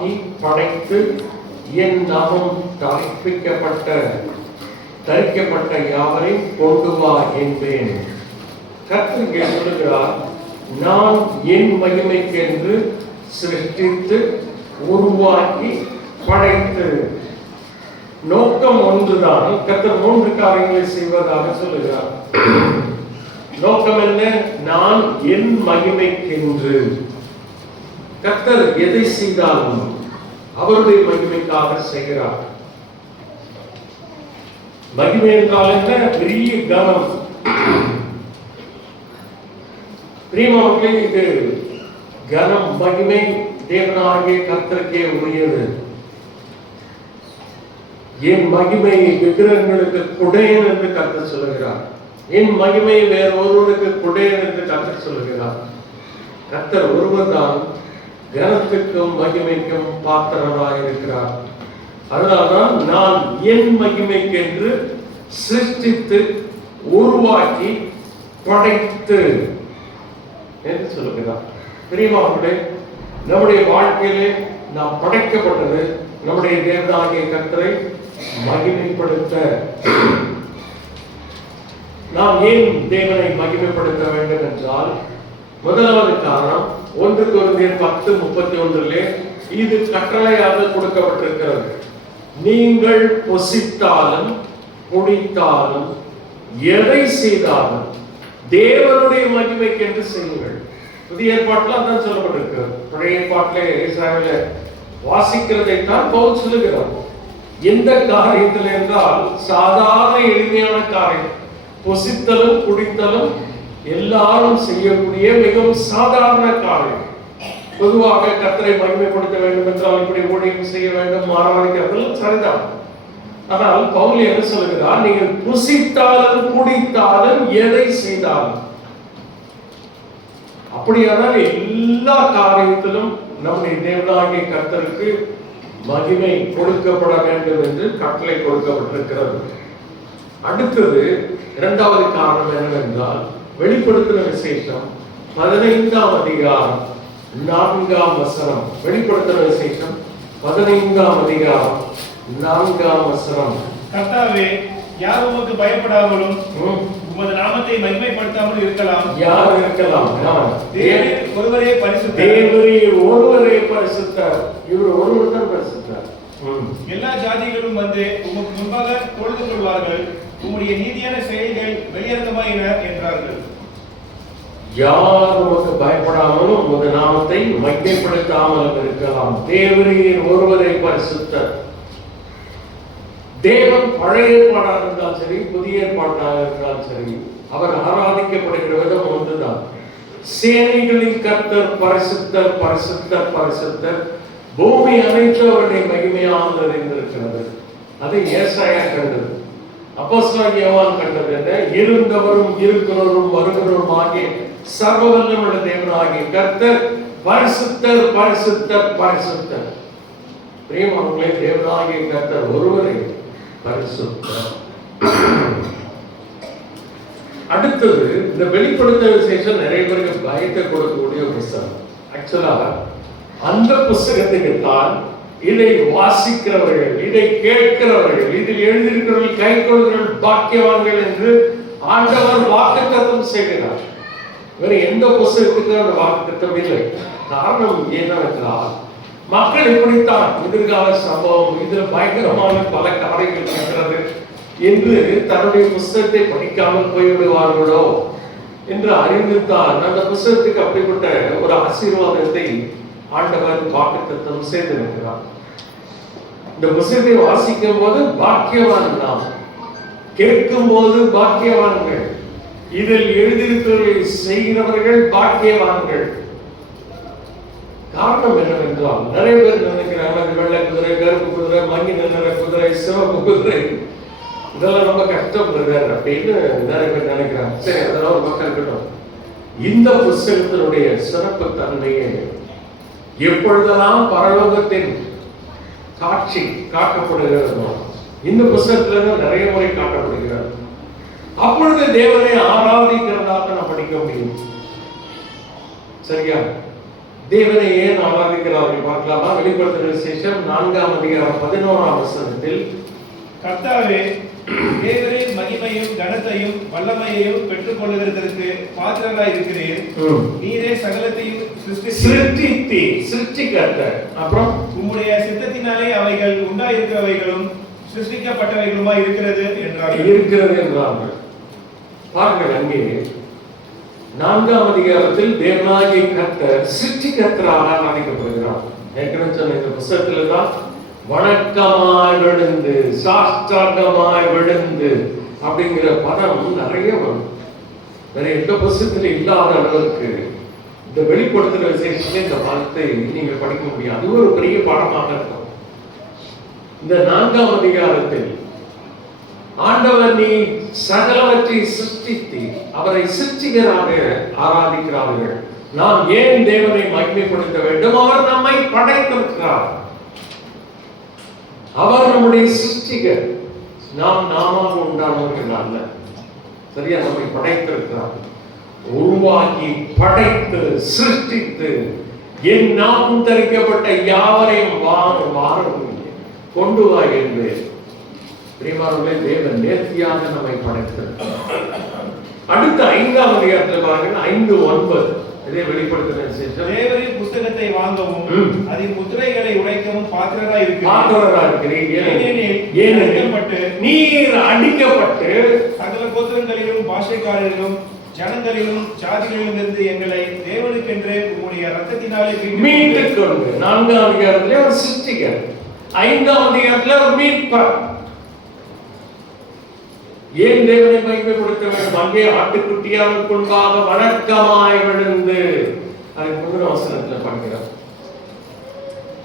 உருவாக்கி படைத்து என் நாமம் தரிக்கப்பட்ட யாவரையும் கொண்டு வா என்பேன். கர்த்தர் இங்கே சொல்லுகிறார், நான் என் மகிமைக்கென்று சிருஷ்டித்து உருவாக்கி படைத்து. நோக்கம் ஒன்றுதான். கர்த்தர் 3 காரியங்களை செய்வதாக சொல்லுகிறார். நோக்கம் என்ன? நான் என் மகிமைக்கென்று. கர்த்தர் எதை செய்தாலும் அவருடைய மகிமைக்காக செய்கிறார். மகிமை என்றால் என்ன? பெரிய கனம். பிரியமானவர்களே, இது கனம் மகிமை தேவனாகிய கர்த்தருக்கே உரியது. என் மகிமை விக்கிரகங்களுக்கு குடையன் என்று கர்த்தர் சொல்லுகிறார். என் மகிமை வேறு ஒருவருக்கு குடையன் என்று கர்த்தர் சொல்லுகிறார். கர்த்தர் ஒருவர் தான் கனத்துக்கும் மகிமைக்கும் பாத்திரராக இருக்கிறார். அதனால்தான் நான் என் மகிமைக்கென்று சிருஷ்டித்து உருவாக்கி படைத்து என்று சொல்லுகிறார். பிரியமானவர்களே, நம்முடைய வாழ்க்கையிலே நாம் படைக்கப்பட்டது நம்முடைய தேவனாகிய கர்த்தரை மகிமைப்படுத்த. நாம் ஏன் தேவனை மகிமைப்படுத்த வேண்டும் என்றால், முதலாவது காரணம் 1 கொரிந்தியர் 10:31 இது கட்டளையாக கொடுக்கப்பட்டிருக்கிறது. நீங்கள் புசித்தாலும் குடித்தாலும் எதை செய்தாலும் தேவனுடைய மகிமைக்கென்று செய்யுங்கள். புதிய ஏற்பாட்டில் அதான் சொல்லப்பட்டிருக்கிறது. பழைய ஏற்பாட்டிலே இஸ்ராயேலை வாசிக்கிறதைத்தான் பவுல் சொல்லுகிறார். எந்த காரியத்தில் என்றால் சாதாரண எளிமையான காரியம். புசித்தலும் குடித்தலும் எல்லாரும் செய்யக்கூடிய மிகவும் சாதாரண காரியம். பொதுவாக கர்த்தரை மகிமைப்படுத்த வேண்டும் என்றால் இப்படி ஊழியம் செய்ய வேண்டும், ஆராதிக்கிறதெல்லாம் சரிதான். ஆனால் பவுல் என்ன சொல்லுகிறார்? நீங்கள் புசித்தாலும் குடித்தாலும் எதை செய்தாலும். அப்படியானால் எல்லா காரியத்திலும் நம்முடைய தேவனாகிய கர்த்தருக்கு மகிமை கொடுக்கப்பட வேண்டும் என்று கட்டளை கொடுக்கப்பட்டிருக்கிறது. அடுத்தது 2வது காரணம் என்னவென்றால், வெளிப்படுத்தின விசேஷம் 15ஆம் அதிகாரம் 4ஆம் வசனம். வெளிப்படுத்தின விசேஷம் 15ஆம் அதிகாரம் 4ஆம் வசனம். கர்த்தாவே, யார் உமக்கு பயப்படாமலும் உமது நாமத்தை மகிமைப்படுத்தாமல் இருக்கலாம்? யார் இருக்கலாம்? தேவரீர் ஒருவரே பரிசுத்தர். தேவரீர் ஒருவரே பரிசுத்தர். இவர் ஒருவர் தான் பரிசுத்தர். எல்லா ஜாதிகளும் வந்து உமக்கு முன்பாக தொழுது கொள்வார்கள். உம்முடைய நீதியான செயல்கள் வெளியரங்கமாயின என்றார்கள். யார் உமக்கு பயப்படாமலும் உமது நாமத்தை மகிமைப்படுத்தாமலும் இருக்கலாம். தேவரீர் ஒருவரே பரிசுத்தர். தேவன் பழைய ஏற்பாடாக இருந்தாலும் சரி, புதிய ஏற்பாட்டாக இருந்தாலும் சரி, அவர் ஆராதிக்கப்படுகிற விதம் ஒன்றுதான். சேனைகளின் கர்த்தர் பரிசுத்தர், பரிசுத்தர், பரிசுத்தர். பூமி அனைத்து அவருடைய மகிமையாக நிறைந்திருக்கிறது. அதை ஏசாயா கண்டது. அப்போஸ்தலனாகிய யோவான் கண்டது என்ன? இருந்தவரும் இருக்கிறவரும் வருகிறவரும் ஆகிய சர்வவல்லமையுள்ள தேவனாகிய கர்த்தர் பரிசுத்தர், பரிசுத்தர், பரிசுத்தர். பிரியமானவர்களே, தேவனாகிய கர்த்தர் ஒருவரே பரிசுத்தர். அடுத்தது, இந்த வெளிப்படுத்த விசேஷம் நிறைய பேருக்கு பயத்தை கொடுக்கக்கூடிய ஒரு புத்தகம். ஆக்சுவலா அந்த புத்தகத்துக்கு தான் இதை வாசிக்கிறவர்கள், இதை கேட்கிறவர்கள், இதில் எழுதியிருக்கிறவர்கள் கை கொள்கிறவர்கள் பாக்கியவான்கள் என்று ஆண்டவர் வாக்குத்தத்தம் செய்கிறார். வேற எந்த புத்தகத்துக்கு அந்த வாக்குத்தத்தம் இல்லை. காரணம் என்னவென்றால், மக்கள் இப்படித்தான் எதிர்கால சம்பவம், இதில் பயங்கரமான பல காரியங்கள் இருக்கிறது என்று தன்னுடைய புத்தகத்தை படிக்காமல் போய்விடுவார்களோ என்று அறிந்துதான் அந்த புத்தகத்துக்கு அப்படிப்பட்ட ஒரு ஆசீர்வாதத்தை ஆண்டவர் வாக்குத்தத்தம் செய்திருக்கிறார். இந்த புத்தகத்தை வாசிக்கும் போது பாக்கியவான் நாம், கேட்கும் போது பாக்கியவான்கள், இதில் எழுதியிருக்கிறவர்களை செய்கிறவர்கள் பாக்கியவான்கள். காரணம் என்னவென்றால், நிறைய பேர் நினைக்கிறாங்க வெள்ளை குதிரை, கருப்பு குதிரை, மங்கின நிற குதிரை, சிவப்பு குதிரை, இதெல்லாம் ரொம்ப கஷ்டம் அப்படின்னு நிறைய பேர் நினைக்கிறாங்க. சரி, அதெல்லாம் ஒரு பக்கம் இருக்கட்டும். இந்த புத்தகத்தினுடைய சிறப்பு தன்மையை எப்பொழுதெல்லாம் பரலோகத்தின் காட்சி காட்டப்படுகிறதோ, இந்த புத்தகத்துல நிறைய முறை காட்டப்படுகிறது. அப்பொழுது தேவனை ஆராதிக்கிறதாக நாம் படிக்க முடியும். சரியா? தேவனை ஏன் ஆராதிக்கிறார்கள் பார்க்கலாமா? வெளிப்படுத்துகிற விசேஷம் 4ஆம் அதிகாரம் 11ஆம் வசனத்தில், கர்த்தாவே, தேவரின் மகிமையும் கனத்தையும் வல்லமையையும் பெற்றுக் கொள்வதற்கு பாத்திரராய் இருக்கிறீர். நீரே சகலத்தையும் சிருஷ்டிகர்த்தர். அப்புறம் உம்முடைய சித்தத்தினாலே அவைகள் உண்டாயிருக்கிறவைகளும் சிருஷ்டிக்கப்பட்டவைகளுமா இருக்கிறது என்றார்கள். பாருங்கள், அங்கே 4ஆம் அதிகாரத்தில் தேவனாகிய கர்த்தர் சிருஷ்டிகர்த்தராக ஆராதிக்கப்படுகிறார். ஏற்கனவே சொன்ன இந்த புத்தகத்துல தான் வணக்கமாய் விழுந்து, சாஷ்டாங்கமாய் விழுந்து அப்படிங்கிற பதம் நிறைய வரும். வேற எந்த புத்தகத்துல இல்லாத அளவுக்கு இந்த வெளிப்படுத்துகிற விசேஷத்துல இந்த பதத்தை நீங்கள் படிக்க முடியும். அது ஒரு பெரிய பாடமாக இருக்கும். இந்த 4ஆம் அதிகாரத்தில் ஆண்டவர் நீ சகலவற்றை சிருஷ்டித்து அவரை சிருஷ்டிகராக ஆராதிக்கிறார்கள். நாம் ஏன் தேவனை மகிமைப்படுத்த வேண்டும்? அவர் நம்மை படைத்திருக்கிறார். அவர் நம்முடைய சிருஷ்டிகர். நாம் நாமாக உண்டானவர்கள் அல்ல. சரியா? நம்மை படைத்திருக்கிறார். உருவாக்கி படைத்து சிருஷ்டித்து என் நாம் தரிக்கப்பட்ட யாவரையும் வாரும் கொண்டு வா என்று பிரியமானவர்களே, தேவன் நேர்த்தியாக நம்மை படைத்திருக்கிறார். அடுத்த 5ஆம் அதிகாரத்தில் பாருங்கள், 5:9 இதே வெளிப்படுத்துகிற விசேஷம். தேவரின் புத்தகத்தை வாங்கவும் அதின் முத்திரைகளை உடைக்கவும் பாத்திரராய் இருக்கிறீர். நீர் அடிக்கப்பட்டு சகல கோத்திரங்களிலும் பாஷைக்காரரிலும் ஜனங்களிலும் ஜாதிகளிலும் இருந்து எங்களை தேவனுக்கென்று உம்முடைய இரத்தத்தினாலே மீட்டுக் கொண்டு. 4ஆம் அதிகாரத்திலே ஒரு சிருஷ்டிகர், 5ஆம் அதிகாரத்திலே ஒரு மீட்பர். ஏன் தேவனை மகிமைப்படுத்த வேண்டும்? அங்கே ஆட்டுக்குட்டியாக கொண்டாக வணக்கமாய் விழுந்து, அதுக்கு முந்தின வசனத்தில் பார்க்கிறோம்.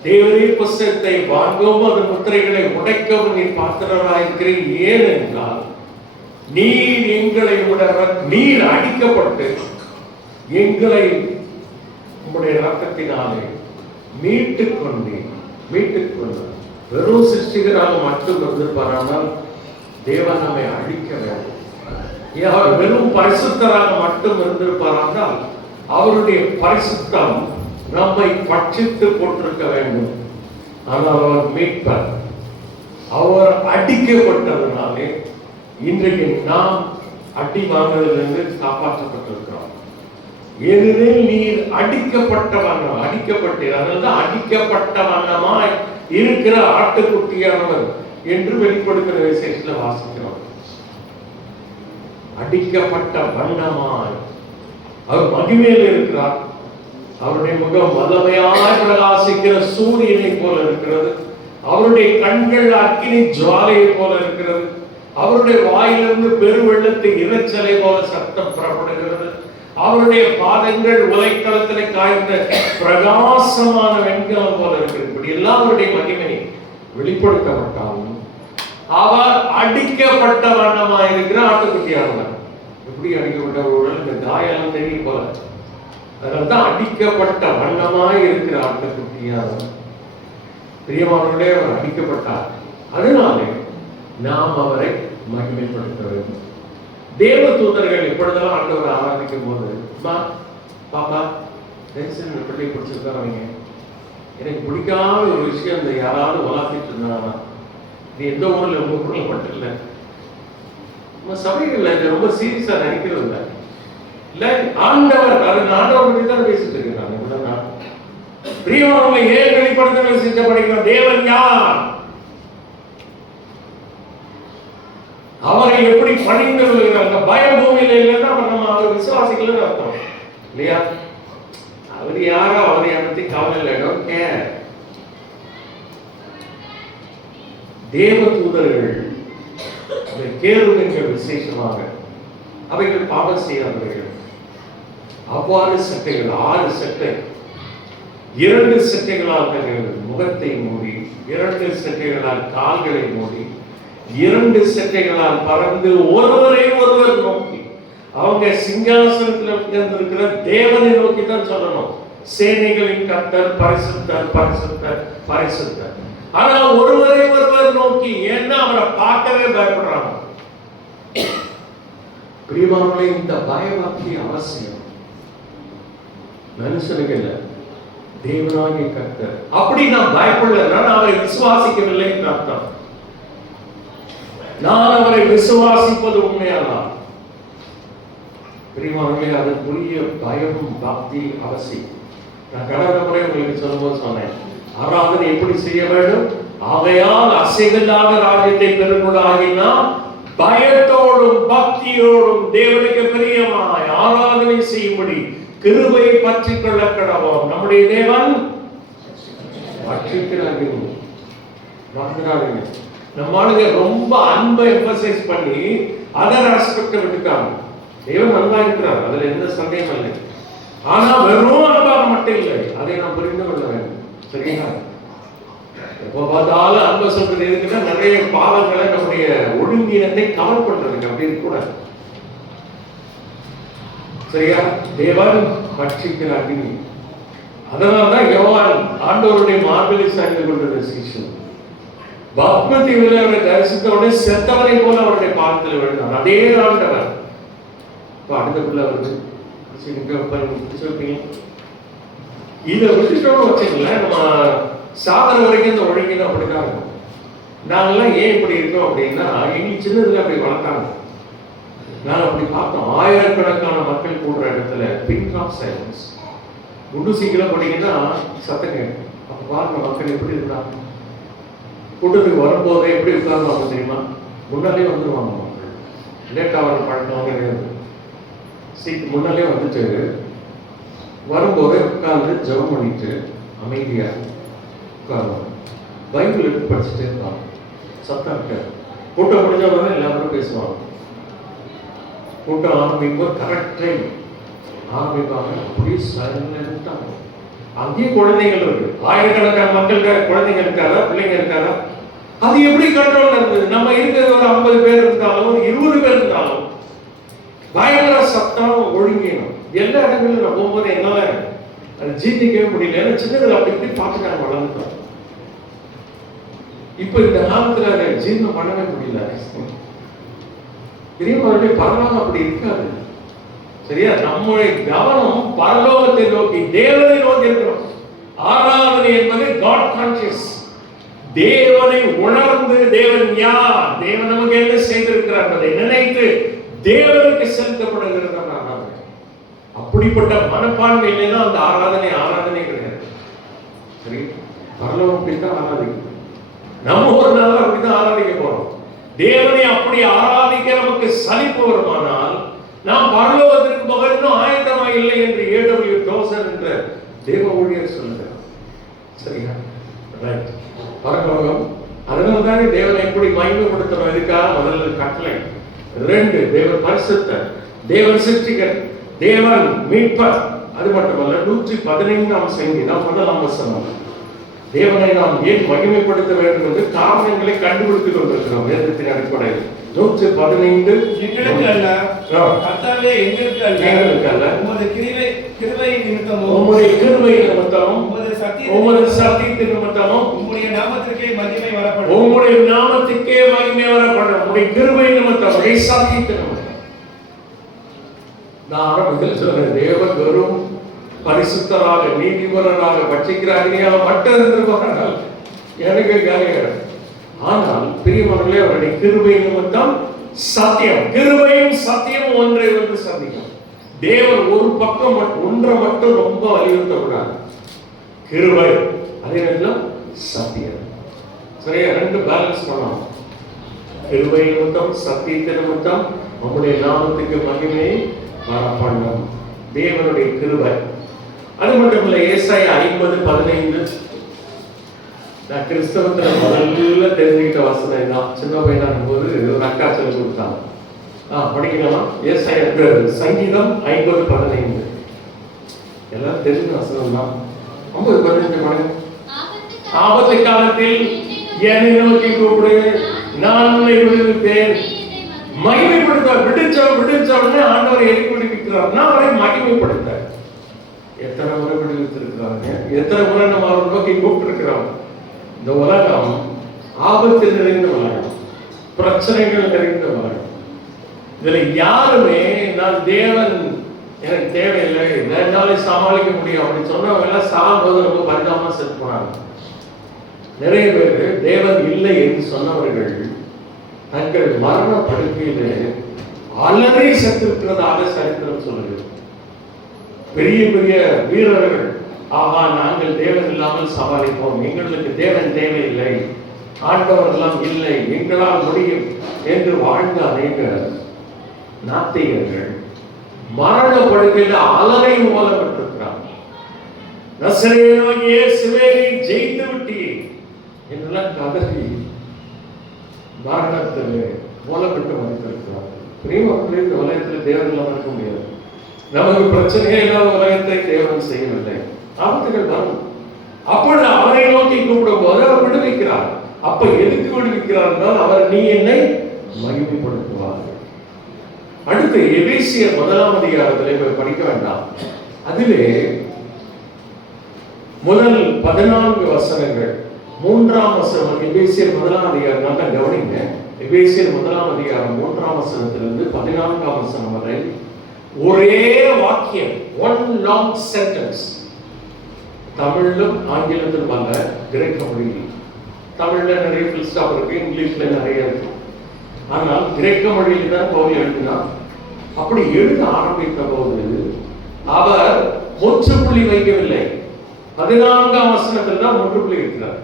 தேவரே புஸ்தகத்தை வாங்கவும் அதன் முத்திரைகளை உடைக்கவும் நீர் பாத்திரராயிருக்கிறீர். ஏனென்றால் நீர் எங்களை நீர் அடிக்கப்பட்டு எங்களை உங்களுடைய ரத்தத்தினாலே மீட்டுக் கொண்டு வெறும் சிருஷ்டிகராக மட்டும் இருந்திருப்பாரானால் தேவன் நம்மை அழிக்க வேண்டும். அவர் வெறும் பரிசுத்தராக மட்டும் இருந்திருப்பாரானால் அவருடைய பரிசுத்தம் நம்மை பட்சித்து போட்டிருக்க வேண்டும். ஆனால் அவர் மீட்பர். அவர் அடிக்கப்பட்டதனாலே இன்றைக்கு நாம் அடி வாங்குவதிலிருந்து காப்பாற்றப்பட்டிருக்கிறோம். ஏனெனில் நீர் அடிக்கப்பட்ட வண்ணமாய் இருக்கிற ஆட்டுக்குட்டியானவர் என்று வெளிப்படுத்துகிற விசேஷத்தில் வாசிக்கிறோம். அடிக்கப்பட்ட வண்ணமாய் அவர் மகிமையில் இருக்கிறார். அவருடைய முகம் வல்லமையாய் பிரகாசிக்கிற சூரியனை போல இருக்கிறது. அவருடைய கண்கள் அக்கினி ஜுவாலையை போல இருக்கிறது. அவருடைய வாயிலிருந்து பெருவெள்ளத்தை இரைச்சலை போல சத்தம் புறப்படுகிறது. அவருடைய பாதங்கள் உலைக்களத்தில் காய்ந்த பிரகாசமான வெண்கலம் போல இருக்கிறது. இப்படி எல்லாம் அவருடைய மகிமை வெளிப்படுத்தப்பட்டாலும் அவர் அடிக்கப்பட்ட வண்ணமாக இருக்கிற ஆட்டுக்குட்டியானவர். எப்படி அடிக்கப்பட்டவர்கள்? இந்த காயம் தெரியும் போல. அதனால்தான் அடிக்கப்பட்ட வண்ணமாய் இருக்கிற ஆட்டுக்குட்டியானவர். பிரியமானவர்களே, அவர் அடிக்கப்பட்டார். அதனாலே நாம் அவரை மகிமைப்படுத்த வேண்டும். தேவ தூதர்கள் எப்பொழுதெல்லாம் ஆண்டவரை ஆராதிக்கும் போது, பாப்பா பிள்ளை பிடிச்சிருக்காங்க, எனக்கு பிடிக்காத ஒரு விஷயம் இந்த யாராவது வளர்த்திட்டு இருந்தாங்கன்னா, இது எந்த ஊர்ல உங்க ஊர்ல மட்டும் இல்லை, நம்ம சபைகள்ல இதை ரொம்ப சீரியஸா நினைக்கிறது இல்லை. இல்ல ஆண்டவர் ஆண்டவர் பற்றி தான் பேசிட்டு இருக்கிறாங்க. பிரியமானவர்களை ஏன் வெளிப்படுத்த செஞ்சப்படுகிறோம்? தேவன் யார்? அவரை எப்படி பணிந்து கொள்கிறாங்க? பயம் பூமியில இல்லைன்னா நம்ம அவர் விசுவாசிக்கலன்னு அர்த்தம் இல்லையா? அவர் யாரோ அவரை பத்தி கவலை இல்லை. Don't care. தேவ தூதர்கள் கேருபீன்கள் விசேஷமாக அவைகள் பாவம் செய்யாதவர்கள். அவ்வாறு சட்டைகள் 6 சட்டை, 2 சட்டைகளால் தங்கள் முகத்தை மூடி, 2 சட்டைகளால் கால்களை மூடி, 2 சட்டைகளால் பறந்து ஒருவரை ஒருவர் நோக்கி, அவங்க சிங்காசனத்தில் உட்கார்ந்திருக்கிற தேவனை நோக்கி தான் சொல்லணும், சேனைகளின் கர்த்தர் பரிசுத்தர் பரிசுத்தர் பரிசுத்தர். ஆனா ஒருவரை ஒருவர் நோக்கி, ஏன்னா அவரை பார்க்கவே பயப்படுறாங்க. பிரியமானவர்களே, இந்த பயபக்தி அவசியம். மனுஷனுக்கு இல்லை, தேவனாகிய கர்த்தர். அப்படி நான் பயப்படல, நான் அவரை விசுவாசிக்கவில்லை என்று அர்த்தம். நான் அவரை விசுவாசிப்பது உண்மையானால் பிரியமானவர்களே, அதற்குரிய பயமும் பக்தி அவசியம். நான் கடந்த முறை உங்களுக்கு சொல்லும்போது சொன்னேன், ஆராதனை எப்படி செய்ய வேண்டும்? ஆகையால் அசைவில்லாத ராஜ்யத்தை பெருங்குடாகினால் பயத்தோடும் பக்தியோடும் தேவனுக்கு பிரியமாய் ஆராதனை செய்யும்படி கிருபையை பற்றிக் கொள்ள கடவோம். நம்முடைய தேவன் பற்றிக்கிறார்கள். நம்ம ஆளுங்க ரொம்ப அன்பை எம்பசைஸ் பண்ணி அதர் ஆஸ்பெக்டை விட்டுட்டாங்க. தேவன் நல்லா இருக்கிறார், அதுல எந்த சந்தேகம் இல்லை. ஆனா வெறும் அன்பாக மட்டும் இல்லை, அதை நாம் புரிந்து கொள்ள வேண்டும். சரிங்களா? எப்போ பார்த்தாலும் அன்பை சொல்றது இருக்குன்னா நிறைய பாவங்களை நம்முடைய ஒழுங்கீனத்தை கவர் பண்றதுக்கு அப்படி இருக்கக்கூடாது. சரியா? தேவன் பட்சிக்கிறார்கள். அதனால்தான் யோவான் ஆண்டவருடைய மார்பிலை சாய்ந்து கொண்டது சீசன் பாக்மதி அவரை தரிசித்த உடனே செத்தவரை போல அவருடைய பாதத்தில் விழுந்தார். அதே ஆண்டவர் அடுத்த பிள்ளை வருது. இதை விட்டுட்டோம்னு வச்சுக்கல, நம்ம சாதனை வரைக்கும் இந்த ஒழுங்கின அப்படிதான் இருக்கும். நாங்கெல்லாம் ஏன் இப்படி இருக்கோம் அப்படின்னா, எங்களுக்கு சின்னதுல அப்படி வளர்த்தாங்க. நான் அப்படி பார்த்தோம், ஆயிரக்கணக்கான மக்கள் கூடுற இடத்துல பிங்க் ஆஃப் சைலன்ஸ். குண்டு சீக்கிரம் போனீங்கன்னா சத்தம் கேட்கும். அப்ப பாருங்க மக்கள் எப்படி இருந்தாங்க. கூட்டத்துக்கு வரும்போதே எப்படி உட்கார்ந்துவாங்க தெரியுமா? முன்னாலே வந்துருவாங்க மக்கள். லேட்டாக வர பழக்கம் கிடையாது. சீக்கு முன்னாலே வந்துட்டு வரும்போதே உட்கார்ந்து ஜெபம் பண்ணிட்டு அமைதியா உட்காருவாங்க. பைபிள் எடுத்து படிச்சுட்டே இருப்பாங்க. சத்தம் இருக்காது. கூட்டம் முடிஞ்ச உடனே எல்லாரும் பேசுவாங்க. கூட்டம் ஆரம்பிக்கும் கரெக்ட் டைம் ஆரம்பிப்பாங்க. அப்படியே சைலண்டாக. அங்கேயே குழந்தைகள் இருக்கு. ஆயிரக்கணக்கான மக்கள் குழந்தைங்க இருக்காதா, பிள்ளைங்க இருக்காதா? அது எப்படி கண்ட்ரோல் இருந்தது? நம்ம இருக்கிறது ஒரு 50 பேர் இருந்தாலும், ஒரு 20 பேர் இருந்தாலும் பயங்கர சத்தம் ஒழுங்கினும். எல்லா இடங்களிலும் நான் போகும்போது என்னால அது ஜீர்ணிக்கவே முடியல. ஏன்னா சின்னதுல அப்படி இப்படி பார்த்துட்டாங்க, வளர்ந்துட்டோம். இப்ப இந்த காலத்துல அதை ஜீர்ணம் பண்ணவே முடியல. பெரியவர்களுடைய பரலோகம் அப்படி இருக்காது. சரியா? நம்முடைய கவனம் பரலோகத்தை நோக்கி, தேவனை நோக்கி இருக்கிறோம். ஆராதனை என்பது காட் கான்சியஸ். தேவனை உணர்ந்து, தேவன் யார், தேவன் நமக்கு என்ன செய்திருக்கிறார் என்பதை நினைத்து தேவனுக்கு செலுத்தப்படுகிறது ஆராதனை. அப்படிப்பட்ட மனப்பான்மை இல்லைன்னா அந்த ஆராதனை கிடையாது. சரி, பரலோகம் அப்படித்தான் ஆராதிக்கும். நம்ம ஒரு நாள் அப்படித்தான் ஆராதிக்க போறோம். தேவனை அப்படி ஆராதிக்க நமக்கு சலிப்பு வருமானால் நாம் பரலோகத்திற்கு போக இன்னும் ஆயத்தமா இல்லை என்று ஏடபிள்யூ டோசர் என்ற தேவ ஊழியர் சொல்லுகிறார். சரியா? ரைட். பரலோகம். அதனால்தானே தேவனை எப்படி மகிமைப்படுத்தணும்? இதுக்காக முதல்ல கட்டளை. 2, தேவன் பரிசுத்தர், தேவன் சிருஷ்டிகர், தேவன் மீட்பர். அது மட்டுமல்ல, 115ஆம் சங்கீதம் 1ஆம் வசனம். தேவனை நாம் ஏன் மகிமைப்படுத்த வேண்டும் என்று காரணங்களை கண்டுபிடித்துக் கொண்டிருக்கிறோம் வேதத்தின் அடிப்படையில். 115 எங்களுக்கு அல்ல, கர்த்தாவே எங்களுக்கு அல்ல, உமது கிருபை நிமித்தமும், உம்முடைய கிருபை நிமித்தமும், உமது சத்தியத்தின் நிமித்தமும், உம்முடைய நாமத்திற்கே மகிமை வரப்படும், உம்முடைய நாமத்திற்கே மகிமை வரப்படும், உம்முடைய கிருபை நிமித்தம், உம்முடைய சத்தியத்தின் நிமித்தம். நான் ஆரம்பத்தில் சொன்னேன், தேவன் வெறும் பரிசுத்தராக, நீதிபரராக, பட்சிக்கிறார்களே மட்டும் இருந்திருப்பார்கள் எனக்கு காரியம். ஆனால் பிரியமானவர்களே, அவருடைய கிருபை நிமித்தம் சத்தியம், கிருபையும் சத்தியம் ஒன்றை வந்து சந்திக்கும். தேவன் ஒரு பக்கம் ஒன்றை மட்டும் ரொம்ப வலியுறுத்தக்கூடாது. கிருபை, அதே நேரத்தில் சத்தியம். சரியா? 2 பேலன்ஸ் பண்ணணும். கிருபை நிமித்தம், சத்தியத்தின் நிமித்தம் நம்முடைய நாமத்துக்கு மகிமை வரப்படும். தேவனுடைய கிருபை. அது மட்டும் இல்லை, ஏசாயா 50:15. நான் கிறிஸ்தவத்துல முதல்ல தெரிஞ்சுக்கிட்ட வசனம் தான். சின்ன பையனா இருக்கும்போது ஒரு அக்கா சொல்லி கொடுத்தாங்க. படிக்கலாமா? ஏசாயா சங்கீதம் 50:15. எல்லாம் தெரிஞ்ச வசனம் தான். 50:15 பாருங்க. ஆபத்து காலத்தில் என்னை நோக்கி கூப்பிடு, நான் உன்னை விடுவிப்பேன். மகிமைப்படுத்த விடுச்சவனே ஆண்டவர் எதுக்கு விடுவிக்கிறார்னா அவரை மகிமைப்படுத்த. எத்தனை முறை விடுவித்திருக்கிறாங்க, எத்தனை முறை நம்ம அவரை நோக்கி கூப்பிட்டு இருக்கிறோம். இந்த உலகம் ஆபத்து நிறைந்த உலகம், பிரச்சனைகள் நிறைந்த உலகம். இதுல யாருமே நான் தேவன் எனக்கு தேவையில்லை, என்னாலும் சமாளிக்க முடியும் அப்படின்னு சொன்னவங்க எல்லாம் சாகும்போது ரொம்ப பரிதாபமா செத்து போனாங்க. நிறைய பேர் தேவன் இல்லை என்று சொன்னவர்கள் தங்கள் மரண படுக்கையிலே அலறி செத்திருக்கிறதாக சரித்திரம் சொல்லுகிறது. பெரிய பெரிய வீரர்கள், ஆகா நாங்கள் தேவன் இல்லாமல் சமாளிப்போம், எங்களுக்கு தேவன் தேவையில்லை, ஆண்டவர் எல்லாம் இல்லை, எங்களால் முடியும் என்று வாழ்ந்த அநேக நாத்திகர்கள் மரண படுக்கையில் அலறை மூலப்பட்டிருக்கிறார். நசரேயனாகிய இயேசுவே ஜெயித்து விட்டீர் என்றெல்லாம் கதறி மரணத்தில் மூலப்பட்டு மறைத்திருக்கிறார். பிரியமக்களே, இந்த உலகத்தில் தேவன் இல்லாமல் இருக்க முடியாது. நமக்கு பிரச்சனையே இல்லாத உலகத்தை தேவன் செய்யவில்லை. ஆபத்துகள் வரும். அப்பொழுது அவரை நோக்கி கூப்பிடும் போது அவர் விடுவிக்கிறார். அப்ப எதுக்கு விடுவிக்கிறார் என்றால் அவர் நீ என்னை மகிமைப்படுத்துவார். அடுத்து எபேசியர் 1ஆம் அதிகாரத்திலே போய் படிக்க வேண்டாம். அதிலே முதல் 14 வசனங்கள், 3ஆம் வசனம், எபேசியர் 1ஆம் அதிகாரம் நல்லா கவனிங்க. எபேசியர் 1ஆம் அதிகாரம் 3ஆம் வசனத்திலிருந்து 14ஆம் வசனம் வரை ஒரே வாக்கியம், ஒன் லாங் சென்டென்ஸ். தமிழிலும் ஆங்கிலத்திலும் அல்ல, கிரேக்க மொழியில். தமிழ்ல நிறைய ஃபுல் ஸ்டாப் இருக்கு, இங்கிலீஷ்ல நிறைய இருக்கு. ஆனால் கிரேக்க மொழியில் தான் பவுல் எழுதினார். அப்படி எழுத ஆரம்பித்த போது அவர் முற்றுப்புள்ளி வைக்கவில்லை. 14ஆம் வசனத்தில் தான் முற்றுப்புள்ளி இருக்கிறார்.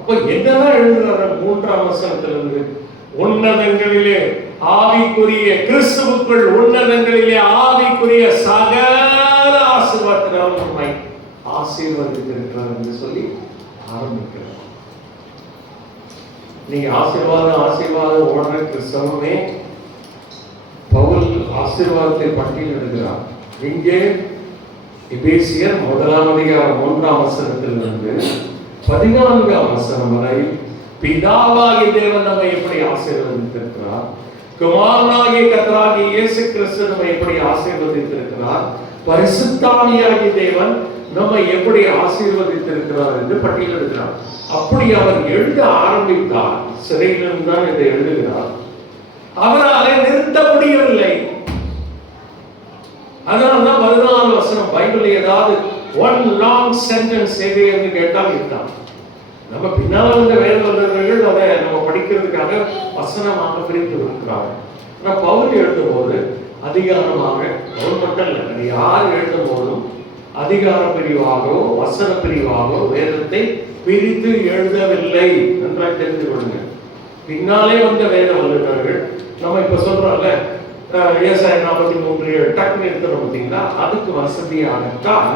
அப்ப என்னதான் எழுதுகிறார்? 3ஆம் வசனத்திலிருந்து உன்னதங்களிலே ஆவிக்குரிய கிறிஸ்துவுக்குள் உன்னதங்களிலே ஆவிக்குரிய சகல ஆசீர்வாதத்தினால் நம்மை ஆசீர்வதித்திருக்கிறார் என்று சொல்லி ஆரம்பிக்கிறார். நீங்க ஆசீர்வாதம் ஓடுற கிறிஸ்தவமே பவுல் ஆசீர்வாதத்தை பட்டியல் எழுதுகிறார். இங்கே எபேசியர் 1ஆம் அதிகாரம் 3ஆம் வசனத்திலிருந்து 14ஆம் வசனம் வரை பிதாவாகிய தேவன் நம்மை எப்படி ஆசீர்வதித்திருக்கிறார், குமாரனாகிய கர்த்தராகிய இயேசு கிறிஸ்து நம்மை எப்படி ஆசீர்வதித்திருக்கிறார், பரிசுத்தாவியாகிய தேவன் நம்மை எப்படி ஆசீர்வதித்திருக்கிறார் என்று பட்டியலிடுகிறார். அப்படி அவர் எழுத ஆரம்பித்தார். சிறையிலிருந்து தான் இதை எழுதுகிறார். அவராலே நிறுத்த முடியவில்லை. அதனால்தான் 14 வசனம் பைபிள் ஏதாவது ஒன் லாங் சென்டென்ஸ் எது என்று கேட்டால் இதுதான். நம்ம பின்னால் வந்த வேத வல்லுநர்கள் அதை நம்ம படிக்கிறதுக்காக வசனமாக பிரித்து இருக்கிறாங்க. ஆனால் பவுல் எழுதும் போது அதிகாரமாக, பவுல் மட்டும் இல்லை, அது யார் எழுதும் போதும் அதிகார பிரிவாகவோ வசன பிரிவாகவோ வேதத்தை பிரித்து எழுதவில்லை நன்றாக தெரிந்து கொள்ளுங்க. பின்னாலே வந்த வேத வல்லுநர்கள் நம்ம இப்ப சொல்றோம்ல, ஏசாயா 43:7 டக்குன்னு எடுத்துறோம் பார்த்தீங்களா, அதுக்கு வசதியாகத்தான்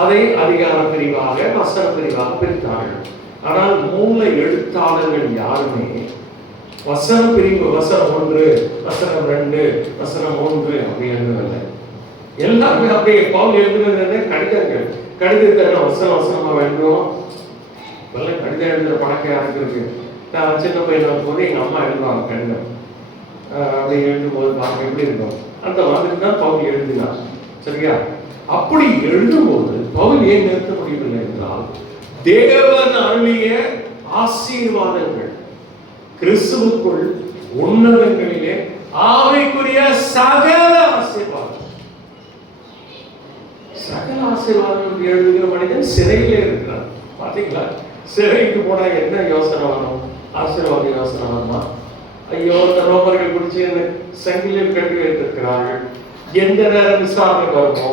அதை அதிகார பிரிவாக வசன பிரிவாக பிரித்தார்கள். ஆனால் மூல எழுத்தாளர்கள் யாருமே வசன பிரிவு வசனம் 1, வசனம் 2, வசனம் 3 அப்படி எழுதவில்லை. எல்லாருமே அப்படியே பவுல் எழுதுனது கடிதங்கள். கடிதத்தை வசனமா வேண்டும். கடிதம் எழுதுற பழக்கம் யாருக்கு இருக்கு? நான் சின்ன பையன் போது எங்க அம்மா எழுதுவாங்க கடிதம். அப்படி எழுதும் போது பார்க்க எப்படி இருக்கும், அந்த மாதிரி தான் பவுல் எழுதினார். சரியா? அப்படி எழுதும் போது பவுல் ஏன் நிறுத்த முடியவில்லை என்றால், தேவன் அருளிய ஆசீர்வாதங்கள் கிறிஸ்துவுக்குள் உன்னதங்களிலே ஆவிக்குரிய சகல ஆசீர்வாதம். சகல ஆசீர்வாதம் எழுதுகிற மனிதன் சிறையிலே இருக்கிறார். பாத்தீங்களா? சிறைக்கு போனா என்ன யோசனை வரும்? ஆசீர்வாத யோசனை வருமா? ஐயோ, இந்த ரோமர்கள் குடிச்சு என்ன சங்கிலில் கட்டி வைத்திருக்கிறார்கள், எந்த நேரம் விசாரணை வருமோ,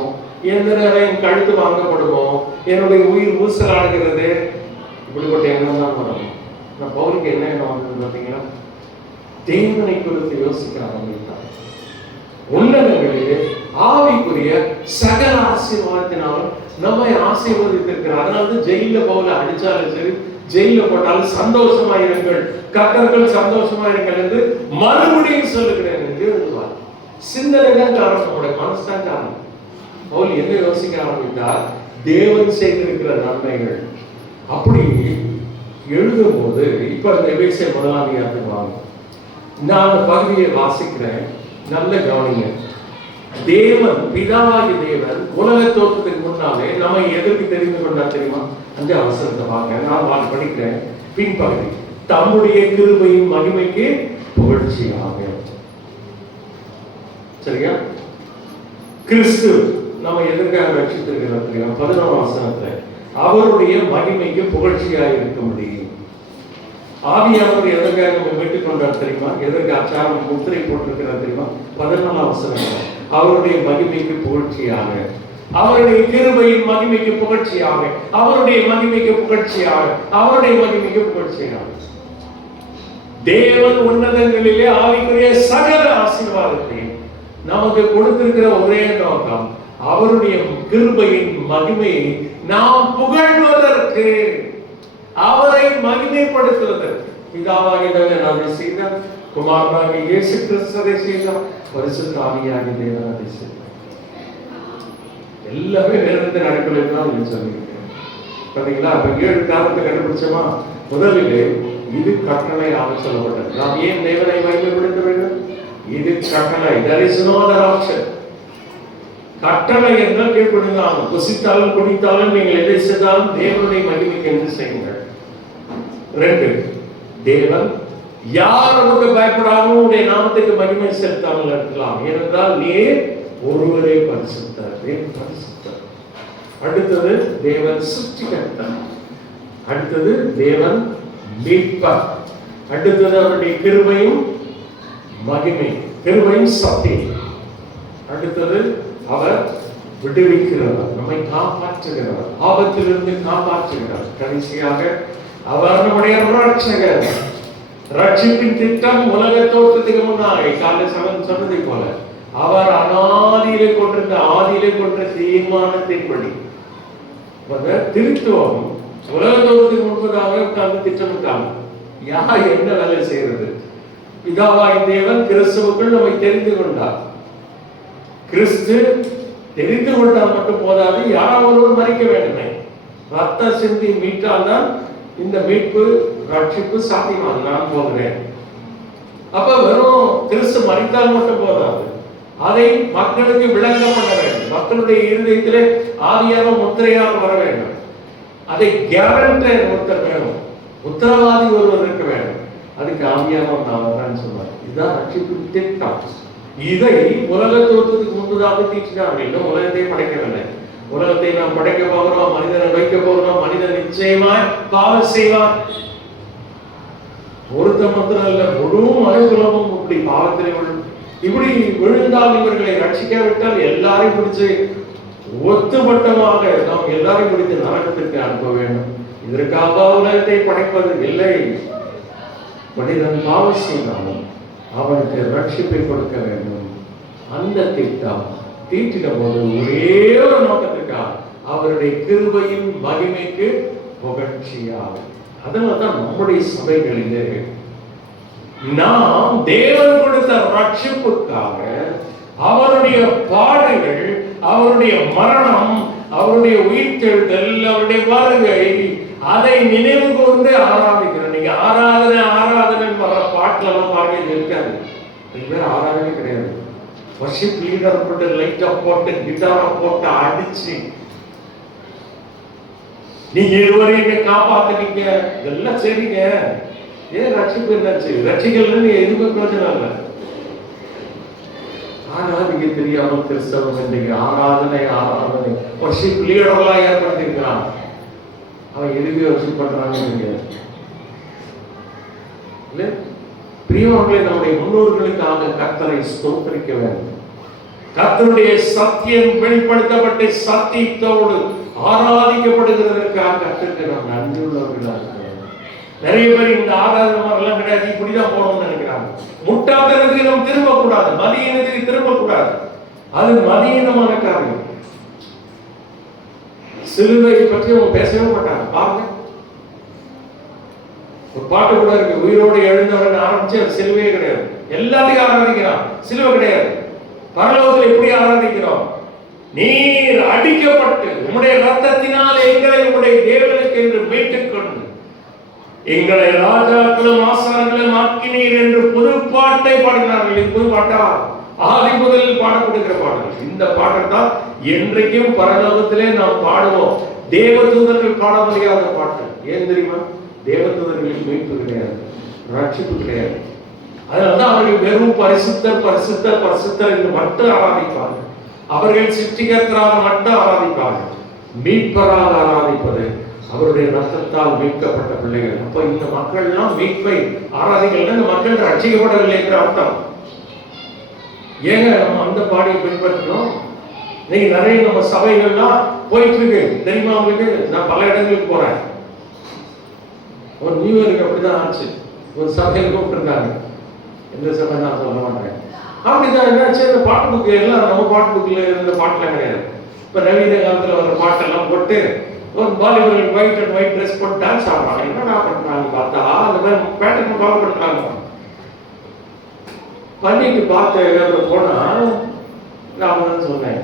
எந்த நேரம் என் கழுத்து வாங்கப்படுமோ, என்னுடைய உயிர் ஊசலாடுகிறது, இப்படிப்பட்ட எண்ணம் தான் வரும். நான் பவுலுக்கு என்ன எண்ணம் வந்தது பார்த்தீங்கன்னா, தேவனை குறித்து யோசிக்க ஆரம்பித்தார். உன்னதங்களிலே ஆவிக்குரிய சகல ஆசீர்வாதத்தினாலும் நம்மை ஆசீர்வதித்திருக்கிறார். அதனால ஜெயில பவுல அடிச்சாலும் சரி, ஜெயில போட்டாலும் சந்தோஷமா இருங்கள், கர்த்தர்கள் சந்தோஷமா இருங்கள் என்று மறுபடியும் சொல்லுகிறேன் என்று எழுதுவார். சிந்தனை தான் காரணம், நம்முடைய மனசு தான் காரணம். பவுல் என்ன யோசிக்க ஆரம்பித்தார்? தேவன் செய்திருக்கிற நன்மைகள். அப்படி எழுதும் போது இப்ப அந்த எபேசியர் 1ஆம் அதிகாரத்துக்கு வாங்க. நான் அந்த பகுதியை வாசிக்கிறேன், நல்ல கவனிங்க. தேவன், பிதாவாகிய தேவன் உலக தோற்றத்துக்கு முன்னாலே நம்மை எதற்கு தெரிந்து கொண்டார் தெரியுமா? அந்த அவசரத்தை வாங்க, நான் படிக்கிறேன் பின்பகுதி. தம்முடைய கிருபையின் மகிமைக்கு புகழ்ச்சியாக. சரியா? கிறிஸ்து நம்ம எதற்காக ரட்சித்திருக்கிறார் தெரியும்? 11ஆம் வசனத்துல அவருடைய மகிமைக்கு புகழ்ச்சியாக இருக்க முடியும். ஆவியானவர் எதற்காக நம்ம மீட்டுக் கொண்டார் தெரியுமா? எதற்கு அச்சாரம் முத்திரை போட்டிருக்கிறார் தெரியுமா? 14ஆம் வசனம் அவருடைய மகிமைக்கு புகழ்ச்சியாக, அவருடைய கிருபையின் மகிமைக்கு புகழ்ச்சியாக, அவருடைய மகிமைக்கு புகழ்ச்சியாக, அவருடைய மகிமைக்கு புகழ்ச்சியாக. தேவன் உன்னதங்களிலே ஆவிக்குரிய சகல ஆசீர்வாதத்தை நமக்கு கொடுத்திருக்கிற ஒரே நோக்கம் அவருடைய கிருபையின் மகிமையை நாம் புகழ்வதற்கு, அவரை மகிமைப்படுத்துவதற்கு. பிதாவாகிய தேவன் அதை செய்தார், குமாரனாகிய இயேசு கிறிஸ்து அதை செய்தார், பரிசுத்த ஆவியாகிய தேவன் அதை செய்தார். எல்லாமே வேதத்தின் அடிப்படையில் தான் சொல்லியிருக்கேன். பாத்தீங்களா? அப்ப 7 காரணத்தை கண்டுபிடிச்சோமா? முதலிலே இது கட்டளை ஆக சொல்லப்பட்டது. நாம் ஏன் தேவனை மகிமைப்படுத்த வேண்டும்? இது கட்டளை. There is no other option. கட்டளை என்றால் கீழ்ப்படிந்து ஆகும். புசித்தாலும் குடித்தாலும் நீங்கள் எதை செய்தாலும் தேவனுடைய மகிமைக்கு என்று செய்யுங்கள். 2, தேவன் யார் நமக்கு பயப்படாமல் உடைய நாமத்துக்கு மகிமை செலுத்தாமல் இருக்கலாம். ஏனென்றால் நீர் ஒருவரே பரிசுத்தர், தேவன் பரிசுத்தர். அடுத்தது தேவன் சிருஷ்டிகர்த்தர். அடுத்தது தேவன் மீட்பர். அடுத்தது அவருடைய கிருபையும் மகிமை, கிருபையும் சத்தியம். அடுத்தது அவர் விடுவிக்கிறவர், நம்மை காப்பாற்றுகிறவர், ஆபத்திலிருந்து காப்பாற்றுகிறார். கடைசியாக அவர் நம்முடைய ரட்சகர். ரட்சிப்பின் திட்டம் உலக தோற்றத்துக்கு முன்னாடி காலை சொன்னதை போல அவர் ஆதியிலே கொண்டிருந்த தீர்மானத்தின்படி திருத்துவம் உலக தோற்றத்துக்கு முன்பதாக உட்கார்ந்து திட்டமிட்டாங்க. யார் என்ன வேலை செய்யறது? பிதாவாகிய தேவன் கிறிஸ்துவுக்குள் நம்மை தெரிந்து கொண்டார். கிறிஸ்து தெரிந்து கொண்டால் மட்டும் போதாது, யாராவது ஒருவர் மறிக்க வேண்டுமே. ரத்த சிந்தி மீட்டால் தான் இந்த மீட்பு ரட்சிப்பு சாத்தியமாக. நான் போகிறேன். அப்ப வெறும் கிறிஸ்து மறித்தால் மட்டும் போதாது, அதை மக்களுக்கு விளங்கப்பட வேண்டும். மக்களுடைய இருதயத்திலே ஆவியாக முத்திரையாக வர வேண்டும். அதை கேரண்டர் ஒருத்தர் வேணும், உத்தரவாதி ஒருவர் இருக்க வேண்டும். அதுக்கு ஆவியாக நான் சொன்னார். இதுதான் ரட்சிப்பு திட்டம். இதை உலக தோற்றத்துக்கு முன்பதாக தீட்டினார்கள். இன்னும் உலகத்தை படைக்கவில்லை. உலகத்தை நாம் படைக்க போகிறோம், மனிதனை வைக்க போகிறோம். மனிதன் நிச்சயமாய் பாவம் செய்வார். ஒருத்த மாத்திரம் அல்ல, முழு மனிதகுலமும் இப்படி பாவத்திலே இப்படி விழுந்தால் இவர்களை ரட்சிக்காவிட்டால் எல்லாரையும் பிடிச்சு ஒத்துமட்டமாக நாம் எல்லாரையும் பிடித்து நரகத்திற்கு அனுப்ப வேண்டும். இதற்காக உலகத்தை படைப்பது இல்லை. மனிதன் பாவம் செய்தாலும் அவனுக்கு ரட்சிப்பை கொடுக்க வேண்டும். அந்த திட்டம் தீட்டின போது ஒரே ஒரு நோக்கத்திற்காக, அவருடைய கிருபையின் மகிமைக்கு புகழ்ச்சியாக. அதனால்தான் நம்முடைய சபைகளிலே நாம் தேவன் கொடுத்த ரட்சிப்புக்காக அவருடைய பாடுகள், அவருடைய மரணம், அவருடைய உயிர்த்தெழுதல், அவருடைய வருகை, அதை நினைவு கூர்ந்து ஆராதிக்கிறோம். நீங்க ஆராதனை ஆராதனை வர பாட்டுல எல்லாம் பாருங்க இருக்காது. பேர் ஆராதனை கிடையாது. வர்ஷிப் லீடர் போட்டு லைட்டா போட்டு கிட்டாரை போட்டு அடிச்சு நீங்க இருவரையும் என்ன காப்பாத்துனீங்க, இதெல்லாம் சரிங்க. ஏன் ரட்சிப்பு என்னாச்சு? ரட்சிக்கலன்னு எதுவுமே பிரச்சனை இல்லை. ஆராதிக்க தெரியாமல் கிறிஸ்தவம் இன்றைக்கு ஆராதனை ஆராதனை வர்ஷிப் லீடர்லாம் ஏற்படுத்திருக்கிறான். அவன் எதுவே வர்ஷிப் பண்றாங்க. பிரியவர்களை நம்முடைய முன்னோர்களுக்காக கர்த்தரை ஸ்தோத்திரிக்க வேண்டும். கர்த்தருடைய சத்தியம் வெளிப்படுத்தப்பட்ட சத்தியத்தோடு ஆராதிக்கப்படுகிறதற்காக கர்த்தருக்கு நாம் நன்றி உள்ளவர்களாக இருக்கிறோம். நிறைய பேர் இந்த ஆராதனை மாதிரிலாம் கிடையாது, இப்படிதான் போகணும்னு நினைக்கிறாங்க. முட்டாள்தனத்துக்கு நம்ம திரும்பக்கூடாது, மதியினத்துக்கு திரும்பக்கூடாது. அது மதியினமான காரியம். சிலுவை பற்றி அவங்க பேசவே மாட்டாங்க. பாருங்க, ஒரு பாட்டு கூட இருக்கு, உயிரோடு எழுந்தவன் ஆரம்பிச்சு அது சிலுவையே கிடையாது. எல்லாத்தையும் ஆராதிக்கிறான், சிலுவை கிடையாது. பரலோகத்தில் எப்படி ஆராதிக்கிறோம்? நீர் அடிக்கப்பட்டு உம்முடைய ரத்தத்தினால் எங்களை உம்முடைய தேவனுக்கு என்று மீட்டுக் கொண்டு எங்களை ராஜாக்களும் ஆசாரங்களும் ஆக்கினீர் என்று புது பாட்டை பாடினார்கள். இது புது பாட்டா? ஆதி முதலில் பாடப்படுகிற பாடல். இந்த பாடல் தான் என்றைக்கும் பரலோகத்திலே நாம் பாடுவோம். தேவதூதர்கள் பாட முடியாத பாட்டு. ஏன் தெரியுமா? தேவதூதர்களுக்கு மீட்பு கிடையாது, ரட்சிப்பு கிடையாது. அதனால்தான் அவர்கள் வெறும் பரிசுத்தர் பரிசுத்தர் பரிசுத்தர் என்று மட்டும் ஆராதிப்பார்கள். அவர்கள் சிருஷ்டிகர்த்தராக மட்டும் ஆராதிப்பார்கள், மீட்பராக ஆராதிப்பது அவருடைய ரத்தத்தால் மீட்கப்பட்ட பிள்ளைகள். அப்ப இந்த மக்கள் எல்லாம் மீட்பை ஆராதிக்கல, இந்த மக்கள் ரட்சிக்கப்படவில்லை என்ற அர்த்தம். ஏங்க நம்ம அந்த பாடியை பின்பற்றணும்? நீங்க நிறைய நம்ம சபைகள்லாம் போயிட்டு இருக்கு தெரியுமா உங்களுக்கு? நான் பல இடங்களுக்கு போறேன். ஒரு நியூ இயருக்கு அப்படிதான் ஆச்சு. ஒரு சபையில் கூப்பிட்டுருந்தாங்க, எந்த சபை நான் சொல்ல மாட்டேன். அப்படிதான் என்னாச்சு, அந்த பாட்டு புக்கு எல்லாம் நம்ம பாட்டு புக்கில் இருந்த பாட்டுலாம் கிடையாது. இப்போ நவீன காலத்தில் வர பாட்டெல்லாம் போட்டு ஒரு Bollywood white and white dress போட்டு டான்ஸ் ஆடுறாங்க. என்னடா பண்றாங்க பார்த்தா அந்த மாதிரி பேட்டர்ன் ஃபாலோ பண்றாங்க. பண்ணிட்டு பார்த்த போனா நான் தான் சொன்னேன்,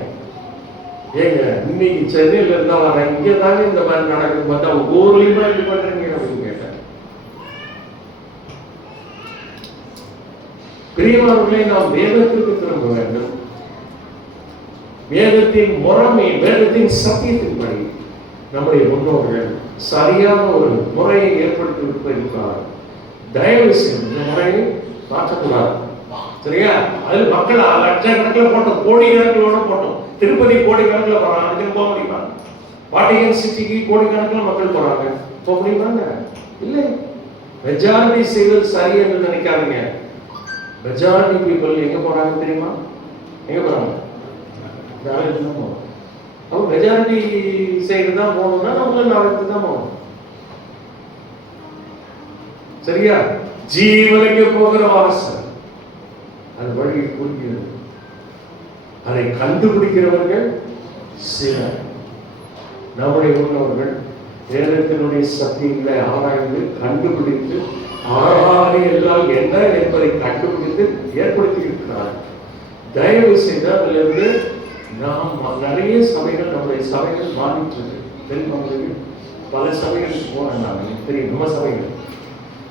ஏங்க இன்னைக்கு சென்னையில இருந்தா வரேன், இங்கே தானே இந்த மாதிரி நடக்குது பார்த்தா ஊர்லயுமா இப்படி பண்றீங்க அப்படின்னு கேட்டேன். பிரியமானவர்களே, நாம் வேதத்திற்கு திரும்ப வேண்டும். வேதத்தின் முறைமை, வேதத்தின் சத்தியத்தின்படி நம்முடைய முன்னோர்கள் சரியான ஒரு முறையை ஏற்படுத்தி இருப்பார். தயவு செய்து இந்த முறையை மாற்றக்கூடாது. சரியா? அது மக்கள் லட்சக்கணக்கில் போட்டோம், கோடிக்கணக்கிலோட போட்டோம். திருப்பதி கோடிக்கணக்கில் போறாங்க, அதுக்கு போக முடியுமா? வாட்டிகன் சிட்டிக்கு கோடிக்கணக்கில் மக்கள் போறாங்க, போக முடியுமாங்க? இல்லை. மெஜாரிட்டி செய்வது சரி என்று நினைக்காதீங்க. மெஜாரிட்டி பீப்புள் எங்க போறாங்க தெரியுமா? எங்க போறாங்க? அவங்க மெஜாரிட்டி சைடு தான் போகணும்னா நம்மள நாளைக்கு தான் போகணும். சரியா? ஜீவனுக்கு போகிற வாசல் அது வழியை குறிக்கிறது. அதை கண்டுபிடிக்கிறவர்கள் சிலர். நம்முடைய முன்னோர்கள் வேதத்தினுடைய சக்திகளை ஆராய்ந்து கண்டுபிடித்து ஆராய்ச்சி எல்லாம் என்ன என்பதை கண்டுபிடித்து ஏற்படுத்தி இருக்கிறார்கள். தயவு செய்து அதிலிருந்து நாம் நிறைய சபைகள், நம்முடைய சபைகள் மாறிட்டு இருக்கு தெரியுமா உங்களுக்கு? பல சபைகளுக்கு போனேன் நான், தெரியும் நம்ம சபைகள்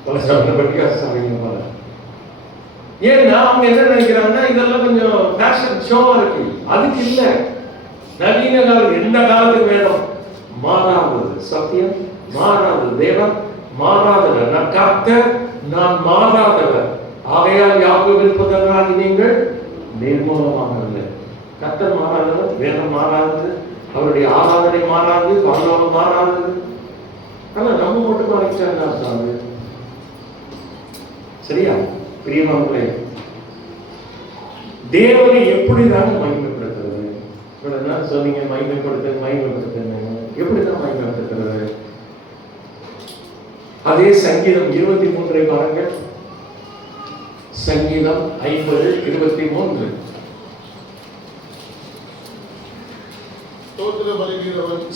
பல சபைகள் பற்றியா சபைகள் பல. ஏன்னா அவங்க என்ன நினைக்கிறாங்கன்னா இதெல்லாம் கொஞ்சம் ஃபேஷன் ஷோவா இருக்கு. அதுக்கு இல்லை. நவீன காலம் எந்த காலத்துக்கு வேணும்? மாறாதது சத்தியம், மாறாதது தேவன், மாறாதவர் நான் கர்த்தர், நான் மாறாதவர். ஆகையால் யாக்கோபின் புதல்வராகி நீங்கள் நிர்மூலமாக இல்லை. கர்த்தர் மாறாதவர், வேதம் மாறாதது, அவருடைய ஆராதனை மாறாது, பரலோகம் மாறாதது. ஆனா நம்ம மட்டும் மறைச்சாங்க. சரியா? பிரியமானவர்களே, தேவனை எப்படிதான் மகிமைப்படுத்துறது? என்ன சொன்னீங்க? மகிமைப்படுத்துங்க. எப்படிதான் மகிமைப்படுத்துறது? அதே சங்கீதம் 23 பாருங்கள். சங்கீதம் 50:23.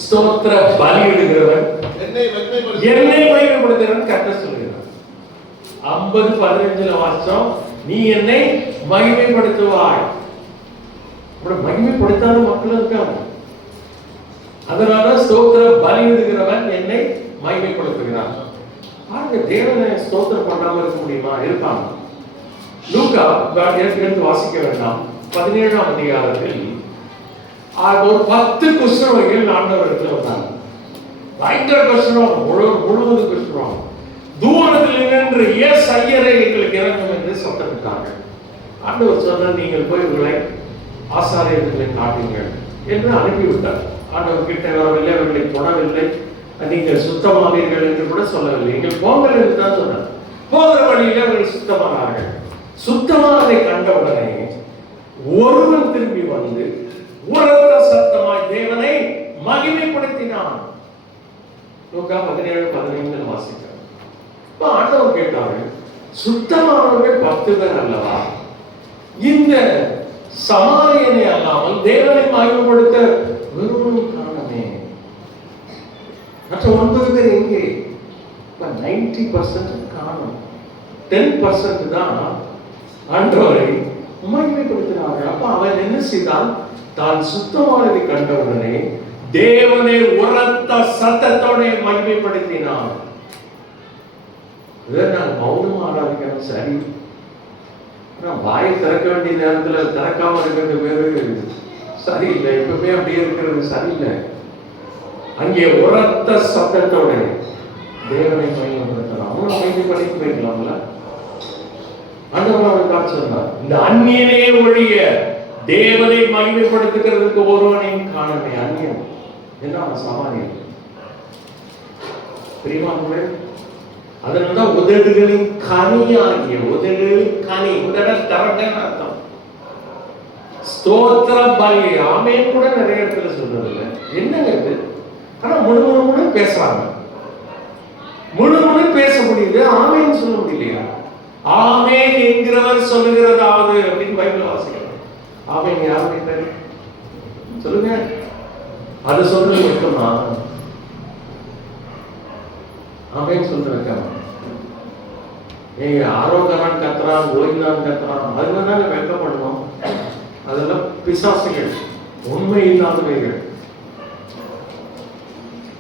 ஸ்தோத்திர பலியிடுகிறவன் என்னை மகிமைப்படுத்துகிறவன் கர்த்தர் சொல்கிறார். 50:15 வாசம், நீ என்னை மகிமைப்படுத்துவாய். மகிமைப்படுத்தாத மக்கள் இருக்காங்க. அதனால ஸ்தோத்திர பலியிடுகிறவன் என்னை மகிமைப்படுத்துகிறான். பாருங்க, தேவனை ஸ்தோத்திரம் பண்ணாம இருக்க முடியுமா? இருப்பாங்க. லூக்கா எடுத்து வாசிக்க வேண்டாம். 17ஆம் அதிகாரத்தில் ஒரு 10 குஷ்டரோகிகள் ஆண்டவரிடத்தில் வந்தாங்க. பயங்கர கஷ்டம், முழுவதும் கஷ்டம். தூரத்தில் நின்று ஏஸ் ஐயரை எங்களுக்கு இறங்கும் என்று சத்தமிட்டாங்க. ஆண்டவர் சொன்னார், நீங்கள் போய் இவர்களை ஆசாரியர்களை காட்டுங்கள் என்று அனுப்பிவிட்டார். ஆண்டவர் கிட்ட வரவில்லை, அவர்களை தொடவில்லை, நீங்கள் சுத்தமாவீர்கள் என்று கூட சொல்லவில்லை. நீங்கள் போங்கள் என்று தான் சொன்னார். போகிற வழியில் அவர்கள் சுத்தமானார்கள். சுத்தமானதை கண்டவுடனே ஒருவன் திரும்பி வந்து உரத்த சத்தமாய் தேவனை மகிமைப்படுத்தினான். லூக்கா 17:15 வாசிக்கிறார். ஆண்டவர் கேட்டார்கள், சுத்தமானவர்கள் 10 பேர் அல்லவா? இந்த சமாரியனை அல்லாமல் தேவனை மகிமைப்படுத்த வெறும் காரணமே மற்ற 9 பேர் எங்கே? 90% காரணம். 10% தான் ஆண்டவரை மகிமைப்படுத்தினார்கள். அப்ப அவன் என்ன செய்தான்? தான் சுத்தமானதை கண்டவுடனே தேவனை உரத்த சத்தத்தோட மகிமைப்படுத்தினான். நாங்கள் மௌனமா ஆராதிக்கணும், சரி. வாயை திறக்க வேண்டிய நேரத்தில் திறக்காம இருக்கிறது பேரு சரியில்லை. எப்பவுமே அப்படியே இருக்கிறது சரியில்லை. அங்கே உரத்த சத்தத்தோட தேவனை மகிமைப்படுத்தலாம். அவனும் மகிமைப்படுத்தி போய்க்கலாம்ல. ஆண்டவன் காட்சி சொன்னார், இந்த அந்நியனே ஒழிய தேவனை மகிமைப்படுத்துகிறதுக்கு ஒருவனையும் காணமே, அந்நியம் என்ன சாமானியம். பிரியமானவர்களே, அதனால்தான் உதடுகளின் கனியாகிய, உதடுகளின் கனி, உதட தரங்கன்னு அர்த்தம். ஸ்தோத்திர பலி, ஆமென் கூட நிறைய இடத்துல சொல்றது இல்லை. என்னங்க இது? ஆனா முழு பேசுறாங்க, முழு பேச முடியுது, ஆமென் சொல்ல முடியலையா? ஆமென் என்கிறவர் சொல்லுகிறதாவது அப்படின்னு பைபிள் வாசிக்கிறோம். ஆமென் யாருமே சொல்லுங்க, அது சொல்றது மட்டுமா? ஆமென் சொல்றேன். ஆரோக்கியமான கத்துறான், ஓய்ந்தான் கத்துறான், அதுதான் வெட்கப்படணும். அதெல்லாம் பிசாசுகள், உண்மை இல்லாதவைகள்.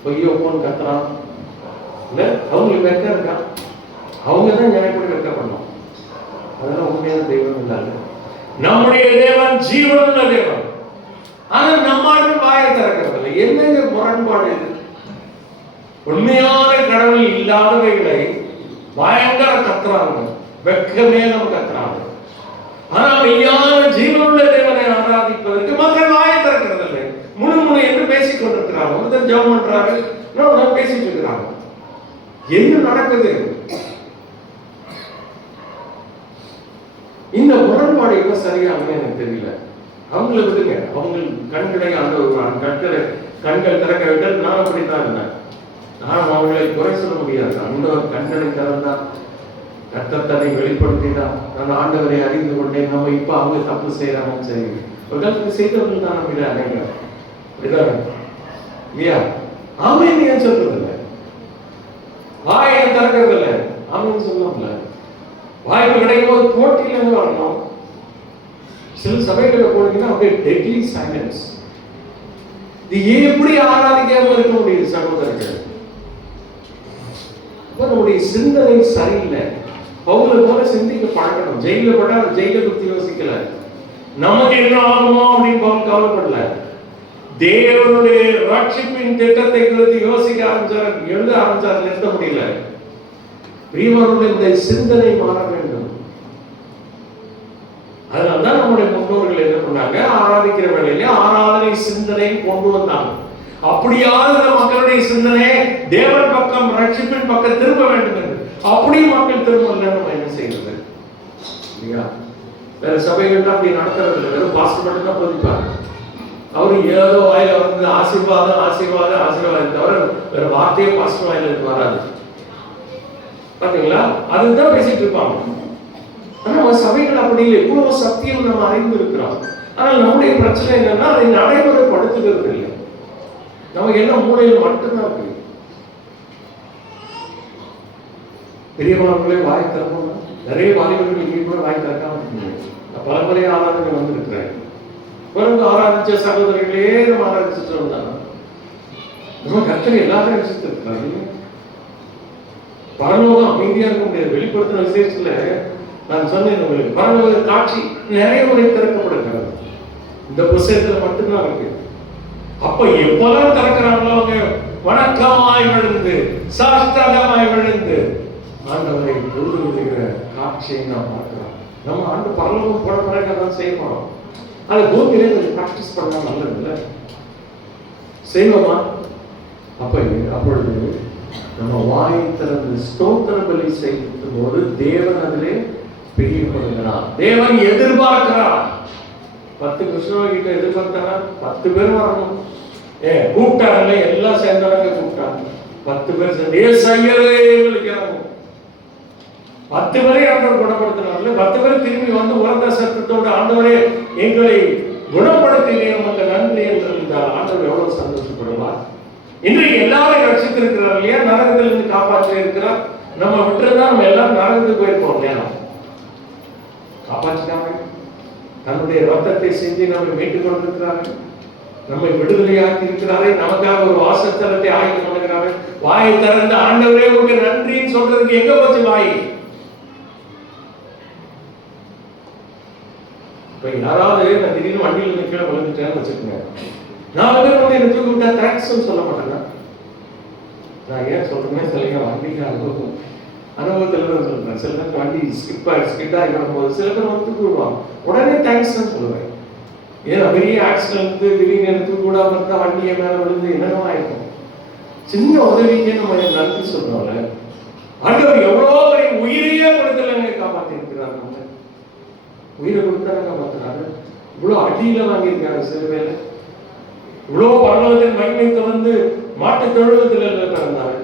பொய்யோப்போன்னு கத்துறான் இல்ல, அவங்களுக்கு வெட்கம் இருக்கா? அவங்க தான் நினைப்படி வெட்கப்படணும். அதெல்லாம் உண்மையான தெய்வம் இல்லாத. நம்முடைய தேவன் ஜீவனுள்ள தேவன். ஆனா நம்மாடு வாயை திறக்கிறதில்லை. என்னங்க முரண்பாடு இது? உண்மையான கடவுள் இல்லாதவைகளை பயங்கர கத்துறாங்க, வெட்கமே நம்ம கத்துறாங்க. ஆனா மெய்யான ஜீவனுள்ள தேவனை ஆராதிப்பதற்கு மக்கள் வாயை திறக்கிறதில்லை. முழு என்று பேசிக் கொண்டிருக்கிறாங்க. ஒருத்தர் ஜெபம் பண்றாரு, இன்னொரு பேசிட்டு இருக்கிறாங்க. என்ன நடக்குது? இந்த முரண்பாடு எவ்வளவு சரியானது எனக்கு தெரியல. அவங்களை விடுங்க, அவங்க கண்களை அந்த கண்கள் திறக்க விட்டால் நான் அப்படித்தான் இருந்தேன். நான் அவங்களை குறை சொல்ல முடியாது. அந்த கண்களை திறந்தான், கர்த்தரை வெளிப்படுத்தினா நான் ஆண்டவரை அறிந்து கொண்டேன். நம்ம இப்ப அவங்க தப்பு செய்யறாங்க, சரி, ஒரு செய்தவர்கள் தான் நம்ம அனைவரும் இல்லையா? ஆமென் ஏன் சொல்றது இல்லை? வாயை திறக்கிறது இல்லை, ஆமென் சொல்லல. வாய்ப்பு கிடைக்கும் போது போட்டியில வரணும். சில சபைகளை போனீங்கன்னா அப்படியே டெட்லி சைலன்ஸ். இது எப்படி ஆராதிக்காம இருக்க முடியுது சகோதரர்கள்? நம்முடைய சிந்தனை சரியில்லை. பவுலை போல சிந்திக்க பழக்கணும். ஜெயில பட்டா ஜெயில பத்தி யோசிக்கல, நமக்கு என்ன ஆகுமோ அப்படின்னு பவுல் கவலைப்படல. தேவனுடைய ரட்சிப்பின் திட்டத்தை குறித்து யோசிக்க ஆரம்பிச்சார், எழுத ஆரம்பிச்சார், நிறுத்த முடியல. பிரியமானவர்களே, இந்த சிந்தனை மாற வேண்டும். அதனால்தான் நம்முடைய முன்னோர்கள் என்ன பண்ணாங்க? ஆராதிக்கிற வேளையிலே ஆராதனை சிந்தனை கொண்டு வந்தாங்க. அப்படியாவது மக்களுடைய சிந்தனை தேவன் பக்கம், ரட்சிப்பின் பக்கம் திரும்ப வேண்டும் என்று. அப்படியும் மக்கள் திரும்ப நம்ம என்ன செய்யறது இல்லையா? வேற சபைகள் அப்படி நடத்துறது இல்லை. வெறும் பாஸ்டர் மட்டும் தான் போதிப்பாங்க. அவரு ஏதோ வாயில வந்து ஆசீர்வாதம் ஆசீர்வாதம் ஆசீர்வாதம் தவிர வேற வார்த்தையே பாஸ்டர் வாயில இருந்து வராது. பாத்தீங்களா? அதுதான் பேசிட்டு இருப்பாங்க. ஆனா நம்ம சபைகள் அப்படி இல்லை. எவ்வளவு சத்தியம் நம்ம அறிந்து இருக்கிறோம். ஆனால் நம்முடைய பிரச்சனை என்னன்னா, அதை நடைமுறைப்படுத்துகிறது இல்லை. நமக்கு என்ன மூளையில் மட்டும்தான் இருக்கு. பெரியவர்களே வாய் திறப்போம். நிறைய வாலிபர்கள் இங்கே கூட வாய் திறக்காம பல முறை ஆராதனை வந்திருக்கிறேன். பிறகு ஆராதிச்ச சகோதரிகளே நம்ம ஆராதிச்சுட்டு வந்தாங்க. நம்ம கர்த்தரை எல்லாரும் ரசித்து இருக்கிறாங்க. பரலோகம் அமைதியா இருக்க முடியாது. வெளிப்படுத்தின விசேஷத்துல நான் சொன்னேன் உங்களுக்கு, பரலோக காட்சி நிறைய முறை திறக்கப்படுகிறது. இந்த புத்தகத்துல மட்டும்தான் இருக்கு. அப்ப எப்பெல்லாம் திறக்கிறாங்களோ அவங்க வணக்கமாய் விழுந்து, சாஷ்டாங்கமாய் விழுந்து ஆண்டவரை தொழுது விடுகிற காட்சியை நாம் பார்க்கிறோம். நம்ம ஆண்டு பரலோகம் போட பிறகு அதான் செய்ய போறோம். அது பூமியிலே கொஞ்சம் பிராக்டிஸ் பண்ணா நல்லது இல்லை? செய்வோமா? அப்பொழுது நம்ம வாயை திறந்து ஸ்தோத்திர பலி செய்யும் போது தேவன் அதிலே பிரியப்படுகிறார். தேவன் எதிர்பார்க்கிறார். 10 கிறிஸ்தவ கிட்ட எதிர்பார்த்தாங்க 10 பேர் வரணும். கூப்பிட்டாங்க, எல்லாம் சேர்ந்தவங்க கூப்பிட்டாங்க. 10 பேர் சேர்ந்து எங்களுக்கு இறங்கும். 10 பேரை ஆண்டவர் குணப்படுத்தினார்ல. 10 பேர் திரும்பி வந்து உரத்த சத்தத்தோடு ஆண்டவரே எங்களை குணப்படுத்தினே நமக்கு நன்றி என்று இருந்தால் ஆண்டவர் எவ்வளவு சந்தோஷப்படுவார். இன்றைக்கு எல்லாரும் ரட்சித்திருக்கிறார் இல்லையா? நரகத்திலிருந்து காப்பாற்றி இருக்கிறார். நம்ம விட்டுருந்தா நம்ம எல்லாரும் நரகத்துக்கு போயிருப்போம் இல்லையா? காப்பாற்றினாங்க. தன்னுடைய ரத்தத்தை சிந்தி நம்மை மீட்டுக் கொண்டிருக்கிறார்கள். நம்மை விடுதலையாக்கி இருக்கிறாரே. நமக்காக ஒரு வாசஸ்தலத்தை ஆயத்தம் பண்ணுகிறாரு. வாயை திறந்த ஆண்டவரே உங்களுக்கு நன்றின்னு சொல்றதுக்கு எங்க போச்சு வாய்? இப்ப யாராவது நான் திடீர்னு வண்டியில் நிற்கிற விழுந்துட்டேன்னு வச்சுக்கோங்க, 4 பேர் வந்து எனக்கு தூக்கி விட்டா தேங்க்ஸ் சொல்ல மாட்டேங்க. நான் ஏன் சொல்றேன்னு சொல்லுங்க, வண்டிக்கு அனுபவத்தில் தான் சொல்றேன். சில பேர் வண்டி ஸ்கிட் ஆகி வரும்போது சில பேர் வந்து தூக்கி விடுவாங்க, உடனே தேங்க்ஸ் தான் சொல்லுவேன். ஏன்னா பெரிய ஆக்சிடென்ட் திடீர்னு எடுத்து கூட பார்த்தா வண்டியை மேல விழுந்து என்னென்ன ஆயிருக்கும். சின்ன உதவிக்கே நம்ம நன்றி சொல்றோம்ல. ஆண்டவர் எவ்வளோ பெரிய உயிரையே கொடுக்கலங்க காப்பாற்றி இருக்கிறார். நம்ம உயிரை கொடுத்தாங்க காப்பாத்துறாரு. இவ்வளோ அடியில வாங்கியிருக்காங்க சிறுவேல. இவ்வளோ பரலோகத்தின் மகிமை தொடர்ந்து மாட்டு தொழுவத்தில் பிறந்தாரு.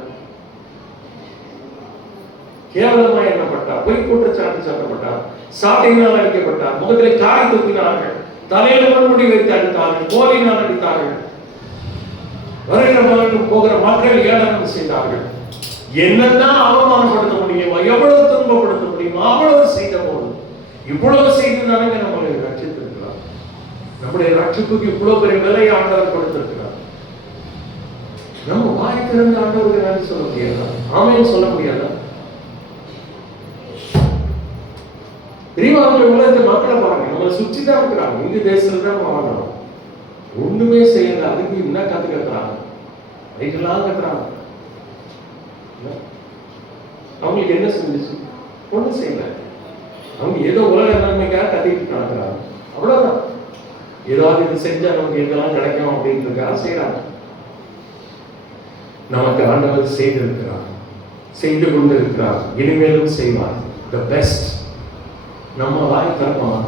கேவலமா எண்ணப்பட்டார், பொய் குற்றச்சாட்டு சாட்டப்பட்டார், சாட்டையினால் அடிக்கப்பட்டார், முகத்திலே காய் தூக்கினார்கள், தலையில முன்முடி வைத்து அடித்தார்கள், கோலினால் அடித்தார்கள், வருகிற மகனும் போகிற மக்கள் ஏளனம் செய்தார்கள். என்னதான் அவமானப்படுத்த முடியுமா, எவ்வளவு துன்பப்படுத்த முடியுமா, அவ்வளவு செய்த போது இவ்வளவு செய்து தானங்க நம்மளை ரட்சித்திருக்கிறார். நம்முடைய ரட்சிப்புக்கு இவ்வளவு பெரிய விலை ஆண்டவர் கொடுத்திருக்கிறார். நம்ம வாய் திறந்து ஆண்டவருக்கு நன்றி சொல்ல முடியாதா? ஆமைன்னு சொல்ல முடியாதா? தெரியவாங்க உலகத்தை மக்களை பாருங்க, நம்மளை சுற்றி தான் இருக்கிறாங்க. இந்த தேசத்துல தான் வாழணும், ஒண்ணுமே செய்யல. அதுக்கு என்ன கத்து கத்துறாங்க, ரைட்டெல்லாம் கத்துறாங்க. அவங்களுக்கு என்ன செஞ்சிச்சு? ஒண்ணும் செய்யல. அவங்க ஏதோ உலக நன்மைக்காக கத்திட்டு நடக்கிறாங்க, அவ்வளவுதான். ஏதாவது இது செஞ்சா நமக்கு இதெல்லாம் கிடைக்கும் அப்படின்றதுக்காக செய்யறாங்க. நமக்கு ஆண்டவர் செய்திருக்கிறார், செய்து கொண்டு இருக்கிறார், இனிமேலும் செய்வார். The best. நம்ம வாய் திறப்போமா?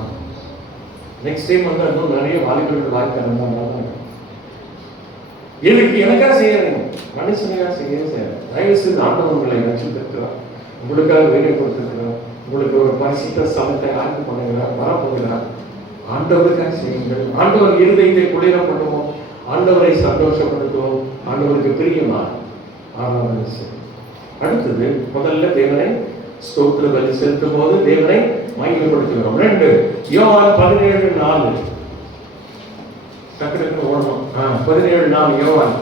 நெக்ஸ்ட் டைம் வந்து இன்னும் நிறைய வாலிபர்கள் வாய் திறந்தாங்க. எதுக்கு எனக்காக செய்யறீங்க, மனுஷனையா செய்யவே செய்யறேன். தயவு செய்து ஆண்டவர் உங்களை ரட்சித்திருக்கிறார், உங்களுக்காக வேலை கொடுத்திருக்கிறார், உங்களுக்கு ஒரு பரிசுத்த சமத்தை ஆய்வு பண்ணுகிறார், வரப்போகிறார். ஆண்டவருக்காக செய்யுங்கள். ஆண்டவர் இருதயத்தை குளிர பண்ணுவோம், ஆண்டவரை சந்தோஷப்படுத்துவோம், ஆண்டவருக்கு பிரியமா ஆராதனை செய்வோம். அடுத்தது முதல்ல தேவனை ஸ்தோத்திர பலி செலுத்தும் போது தேவனை மகிமைப்படுத்துகிறோம். 2 யோவான் 17:4 டக்கு ஓடணும். 17:4 யோவான்.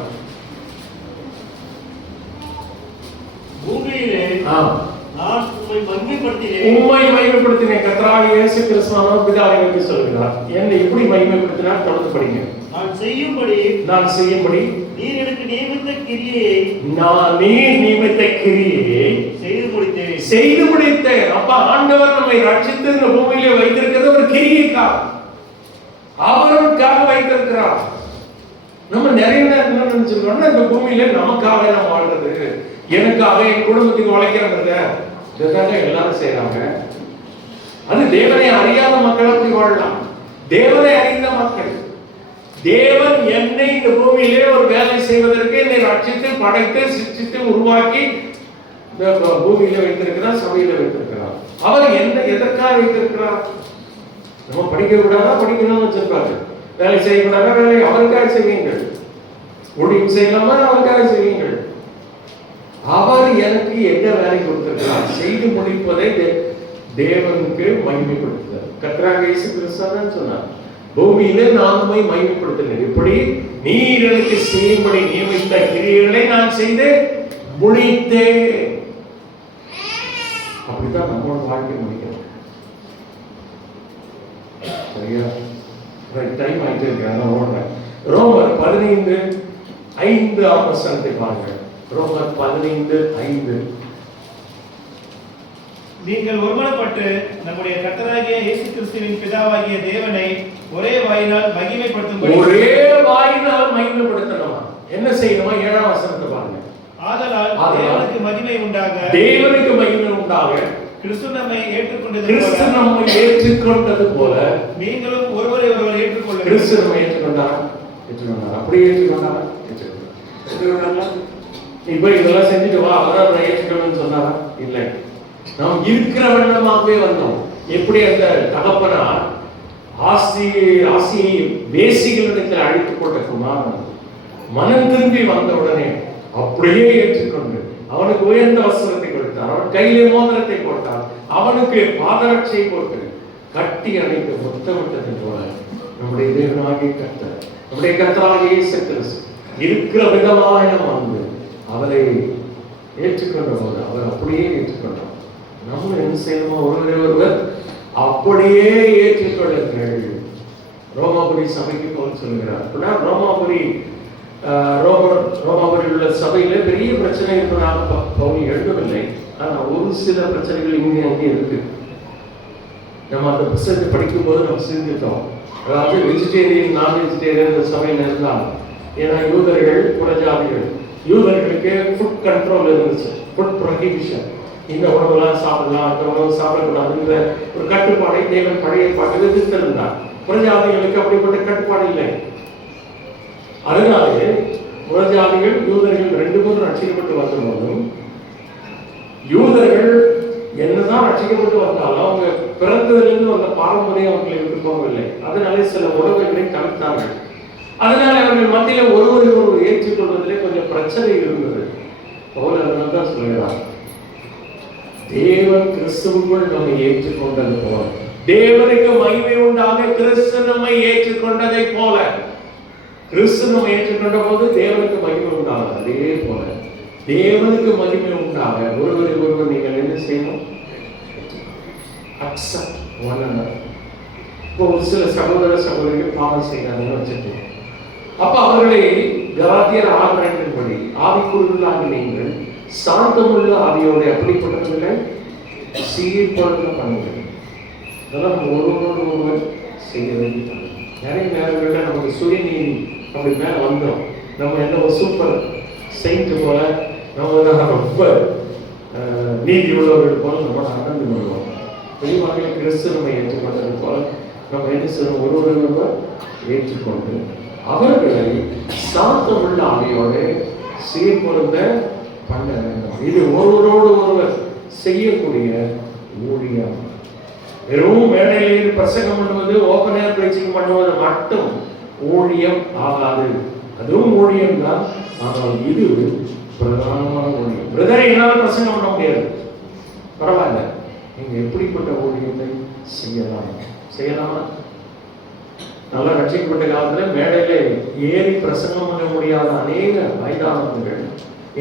பூமியிலே நான் உம்மை மகிமைப்படுத்தினேன். கர்த்தராகிய இயேசு கிறிஸ்துவானவர் பிதாவை நோக்கி சொல்கிறார். என்னை எப்படி மகிமைப்படுத்தினார்? தொடர்ந்து படிங்க. நான் செய்யும்படி நீர் எனக்கு நியமித்த கிரியையை நீர் நியமித்த கிரியையை செய்து முடித்தேன். அப்ப ஆண்டவர் நம்மை ரட்சித்து இந்த பூமியிலே வைத்திருக்கிறது ஒரு கிரியைக்காக, அவருக்காக வைத்திருக்கிறார். நம்ம நிறைய நேரம் என்ன நினைச்சிருக்கோம்னா, இந்த பூமியில நமக்காக நம்ம வாழ்றது, எனக்காக என் குடும்பத்துக்கு உழைக்கிறவங்க இதுக்காக எல்லாரும் செய்யறாங்க. அது தேவனை அறியாத மக்கள் அப்படி வாழலாம். தேவனை அறிந்த மக்கள், தேவன் என்னை இந்த பூமியிலே ஒரு வேலை செய்வதற்கு என்னை ரட்சித்து படைத்து சிருஷ்டித்து உருவாக்கி இந்த பூமியில வைத்திருக்கிறார், சபையில வைத்திருக்கிறார். அவர் என்ன எதற்காக வைத்திருக்கிறார்? நம்ம படிக்க விடாதா படிக்கணும்னு வச்சிருப்பாரு. வேலை செய்யக்கூடாதா வேலை அவருக்காக செய்வீங்கள், ஊழியம் செய்யலாமா அவருக்காக செய்வீங்கள். அவர் எனக்கு என்ன வேலை கொடுத்திருக்கிறார், செய்து முடிப்பதை தேவனுக்கு மகிமைப்படுத்துகிறார். கர்த்தராகிய இயேசு கிறிஸ்து சொன்னார், பூமியிலே நான் உம்மை மகிமைப்படுத்தினேன். இப்படி நீர் எனக்கு செய்யும்படி நியமித்த கிரியைகளை நான் செய்து முடித்தேன். அப்படித்தான் நம்மளோட வாழ்க்கை முடிக்கணும். சரியா? டைம் ஆயிட்டு இருக்கு, ஓடுறேன். ரோமர் 15:5 பாருங்க. ரோமர் 15:5. நீங்கள் ஒருமனப்பட்டு நம்முடைய கர்த்தராகிய இயேசு கிறிஸ்துவின் பிதாவாகிய தேவனை ஒரே வாயினால் மகிமைப்படுத்தும்படி. ஒரே வாயினால் மகிமைப்படுத்தணுமா? என்ன செய்யணுமா? 7ஆம் வசனத்தை பாருங்க. ஆதலால் தேவனுக்கு மகிமை உண்டாக, தேவனுக்கு மகிமை உண்டாக கிறிஸ்து நம்மை ஏற்றுக்கொண்டது போல நீங்களும் ஒருவரை ஒருவர் ஏற்றுக்கொள்ளுங்கள். கிறிஸ்து நம்மை ஏற்றுக்கொண்டார். அப்படியே ஏற்றுக்கொண்டாரா? ஏற்றுக்கொண்டாரா? இப்ப இதெல்லாம் செஞ்சுட்டு வா அவரை ஏற்றுக்கணும்னு சொன்னாரா? இல்லை. நாம் இருக்கிற வண்ணமாகவே வந்தோம். எப்படி அந்த தகப்பனா ஆசி வேசிகளிடத்தில் அழைத்துக் கொண்ட குமாரன் மனம் திரும்பி வந்த உடனே அப்படியே ஏற்றுக்கொண்டு அவனுக்கு உயர்ந்த வஸ்திரத்தை கொடுத்தார், அவன் கையிலே மோதிரத்தை போட்டார், அவனுக்கு பாதரட்சை போட்டு கட்டி அணைத்து முத்தமிட்டது போல நம்முடைய தேவனாகிய கர்த்தர், நம்முடைய கர்த்தராகிய இயேசு கிறிஸ்து இருக்கிற விதமாக நாம் வந்து அவரை ஏற்றுக்கொண்ட போது அவர் அப்படியே ஏற்றுக்கொண்டார். நம்ம என்ன செய்யணுமோ ஒருவரை ஒருவர் அப்படியே ஏற்றுக்கொள்ளுங்கள். ரோமாபுரி சபைக்கு போல் சொல்கிறார். ரோமாபுரியில் உள்ள சபையில பெரிய பிரச்சனை இருப்பதாக பவுல் எழுதவில்லை. ஆனா ஒரு சில பிரச்சனைகள் இங்கே அங்கே இருக்கு. நம்ம அந்த புத்தகத்தை படிக்கும்போது நம்ம சிந்தித்தோம். அதாவது வெஜிடேரியன் நான் வெஜிடேரியன் சமையல் இருந்தால், ஏன்னா யூதர்கள் புறஜாதிகள், யூதர்களுக்கு ஃபுட் கண்ட்ரோல் இருந்துச்சு, ஃபுட் ப்ரொஹிபிஷன். இந்த உணவுலாம் சாப்பிடலாம், அந்த உணவு சாப்பிடக்கூடாதுங்கிற ஒரு கட்டுப்பாடை தேவன் பழைய பாட்டு விதித்திருந்தார். புறஜாதிகளுக்கு அப்படிப்பட்ட கட்டுப்பாடு இல்லை. அதனாலே புறஜாதிகள் யூதர்கள் ரெண்டு பேரும் ரட்சிக்கப்பட்டு வந்தபோதும், யூதர்கள் என்னதான் ரட்சிக்கப்பட்டு வந்தாலும் அவங்க பிறந்ததிலிருந்து வந்த பாரம்பரியம் அவர்களை விட்டு போகவில்லை. அதனாலே சில உறவுகளை கலத்தார்கள். அதனால அவர்கள் மத்தியில ஒருவரை ஒருவர் ஏற்றுக்கொள்வதிலே கொஞ்சம் பிரச்சனை இருந்தது. பவுல் அதனால தான் சொல்கிறார், தேவன் கிறிஸ்துவுக்குள் நம்மை ஏற்றுக்கொண்டது போல, தேவனுக்கு மகிமை உண்டாக கிறிஸ்து நம்மை ஏற்றுக்கொண்டதை போல, கிறிஸ்து நம்மை ஏற்றுக்கொண்ட போது தேவனுக்கு மகிமை உண்டாகும். அதே போல தேவனுக்கு மகிமை உண்டாக ஒருவரை ஒருவர் நீங்கள் என்ன செய்யணும்? Accept one another. இப்போ ஒரு சில சகோதர சகோதரிகள் பாவம் செய்யறாங்கன்னு வச்சுக்கோங்க. அப்ப அவர்களை கலாத்தியர் 6:2 படி ஆவிக்குள்ளாக நீங்கள் சாந்தமுள்ள ஆவியோட அப்படிப்பட்டவர்களை சீர்படுத்த பண்ணுங்கள். அதெல்லாம் நம்ம ஒருவரோடு ஒருவர் செய்ய வேண்டியது. நிறைய நேரங்களில் நமக்கு சுயநீதி அப்படி மேலே வந்துடும். நம்ம என்ன ஒரு சூப்பர் செயின்ட் போல, நம்ம ரொம்ப நீதி உள்ளவர்கள் போல நம்ம நடந்து கொள்வோம். தெளிவாக கிறிஸ்து நம்ம ஏற்றுக்கொண்டது போல நம்ம என்ன செய்யணும்? ஒருவர் ஏற்றுக்கொண்டு அவர்களை சாந்தமுள்ள ஆவியோடு சீர்பொருந்த பண்ண வேண்டும். இது ஒருவரோடு ஒருவர் செய்யக்கூடிய ஊழியம். வெறும் மேடையில் பிரசங்கம் பண்ணுவது, ஓப்பன் ஏர் பிரீச்சிங் பண்ணுவது மட்டும் ஊழியம் ஆகாது. அதுவும் ஊழியம் தான், ஆனால் இது பிரதானமான ஊழியம். பிரதரை என்னால் பிரசங்கம் பண்ண முடியாது, பரவாயில்ல, நீங்க எப்படிப்பட்ட ஊழியத்தை செய்யலாமா? நல்லா ரட்சிக்கப்பட்ட காலத்தில் மேடையில ஏறி பிரசங்கம் பண்ண முடியாத அநேக வயதானவர்கள்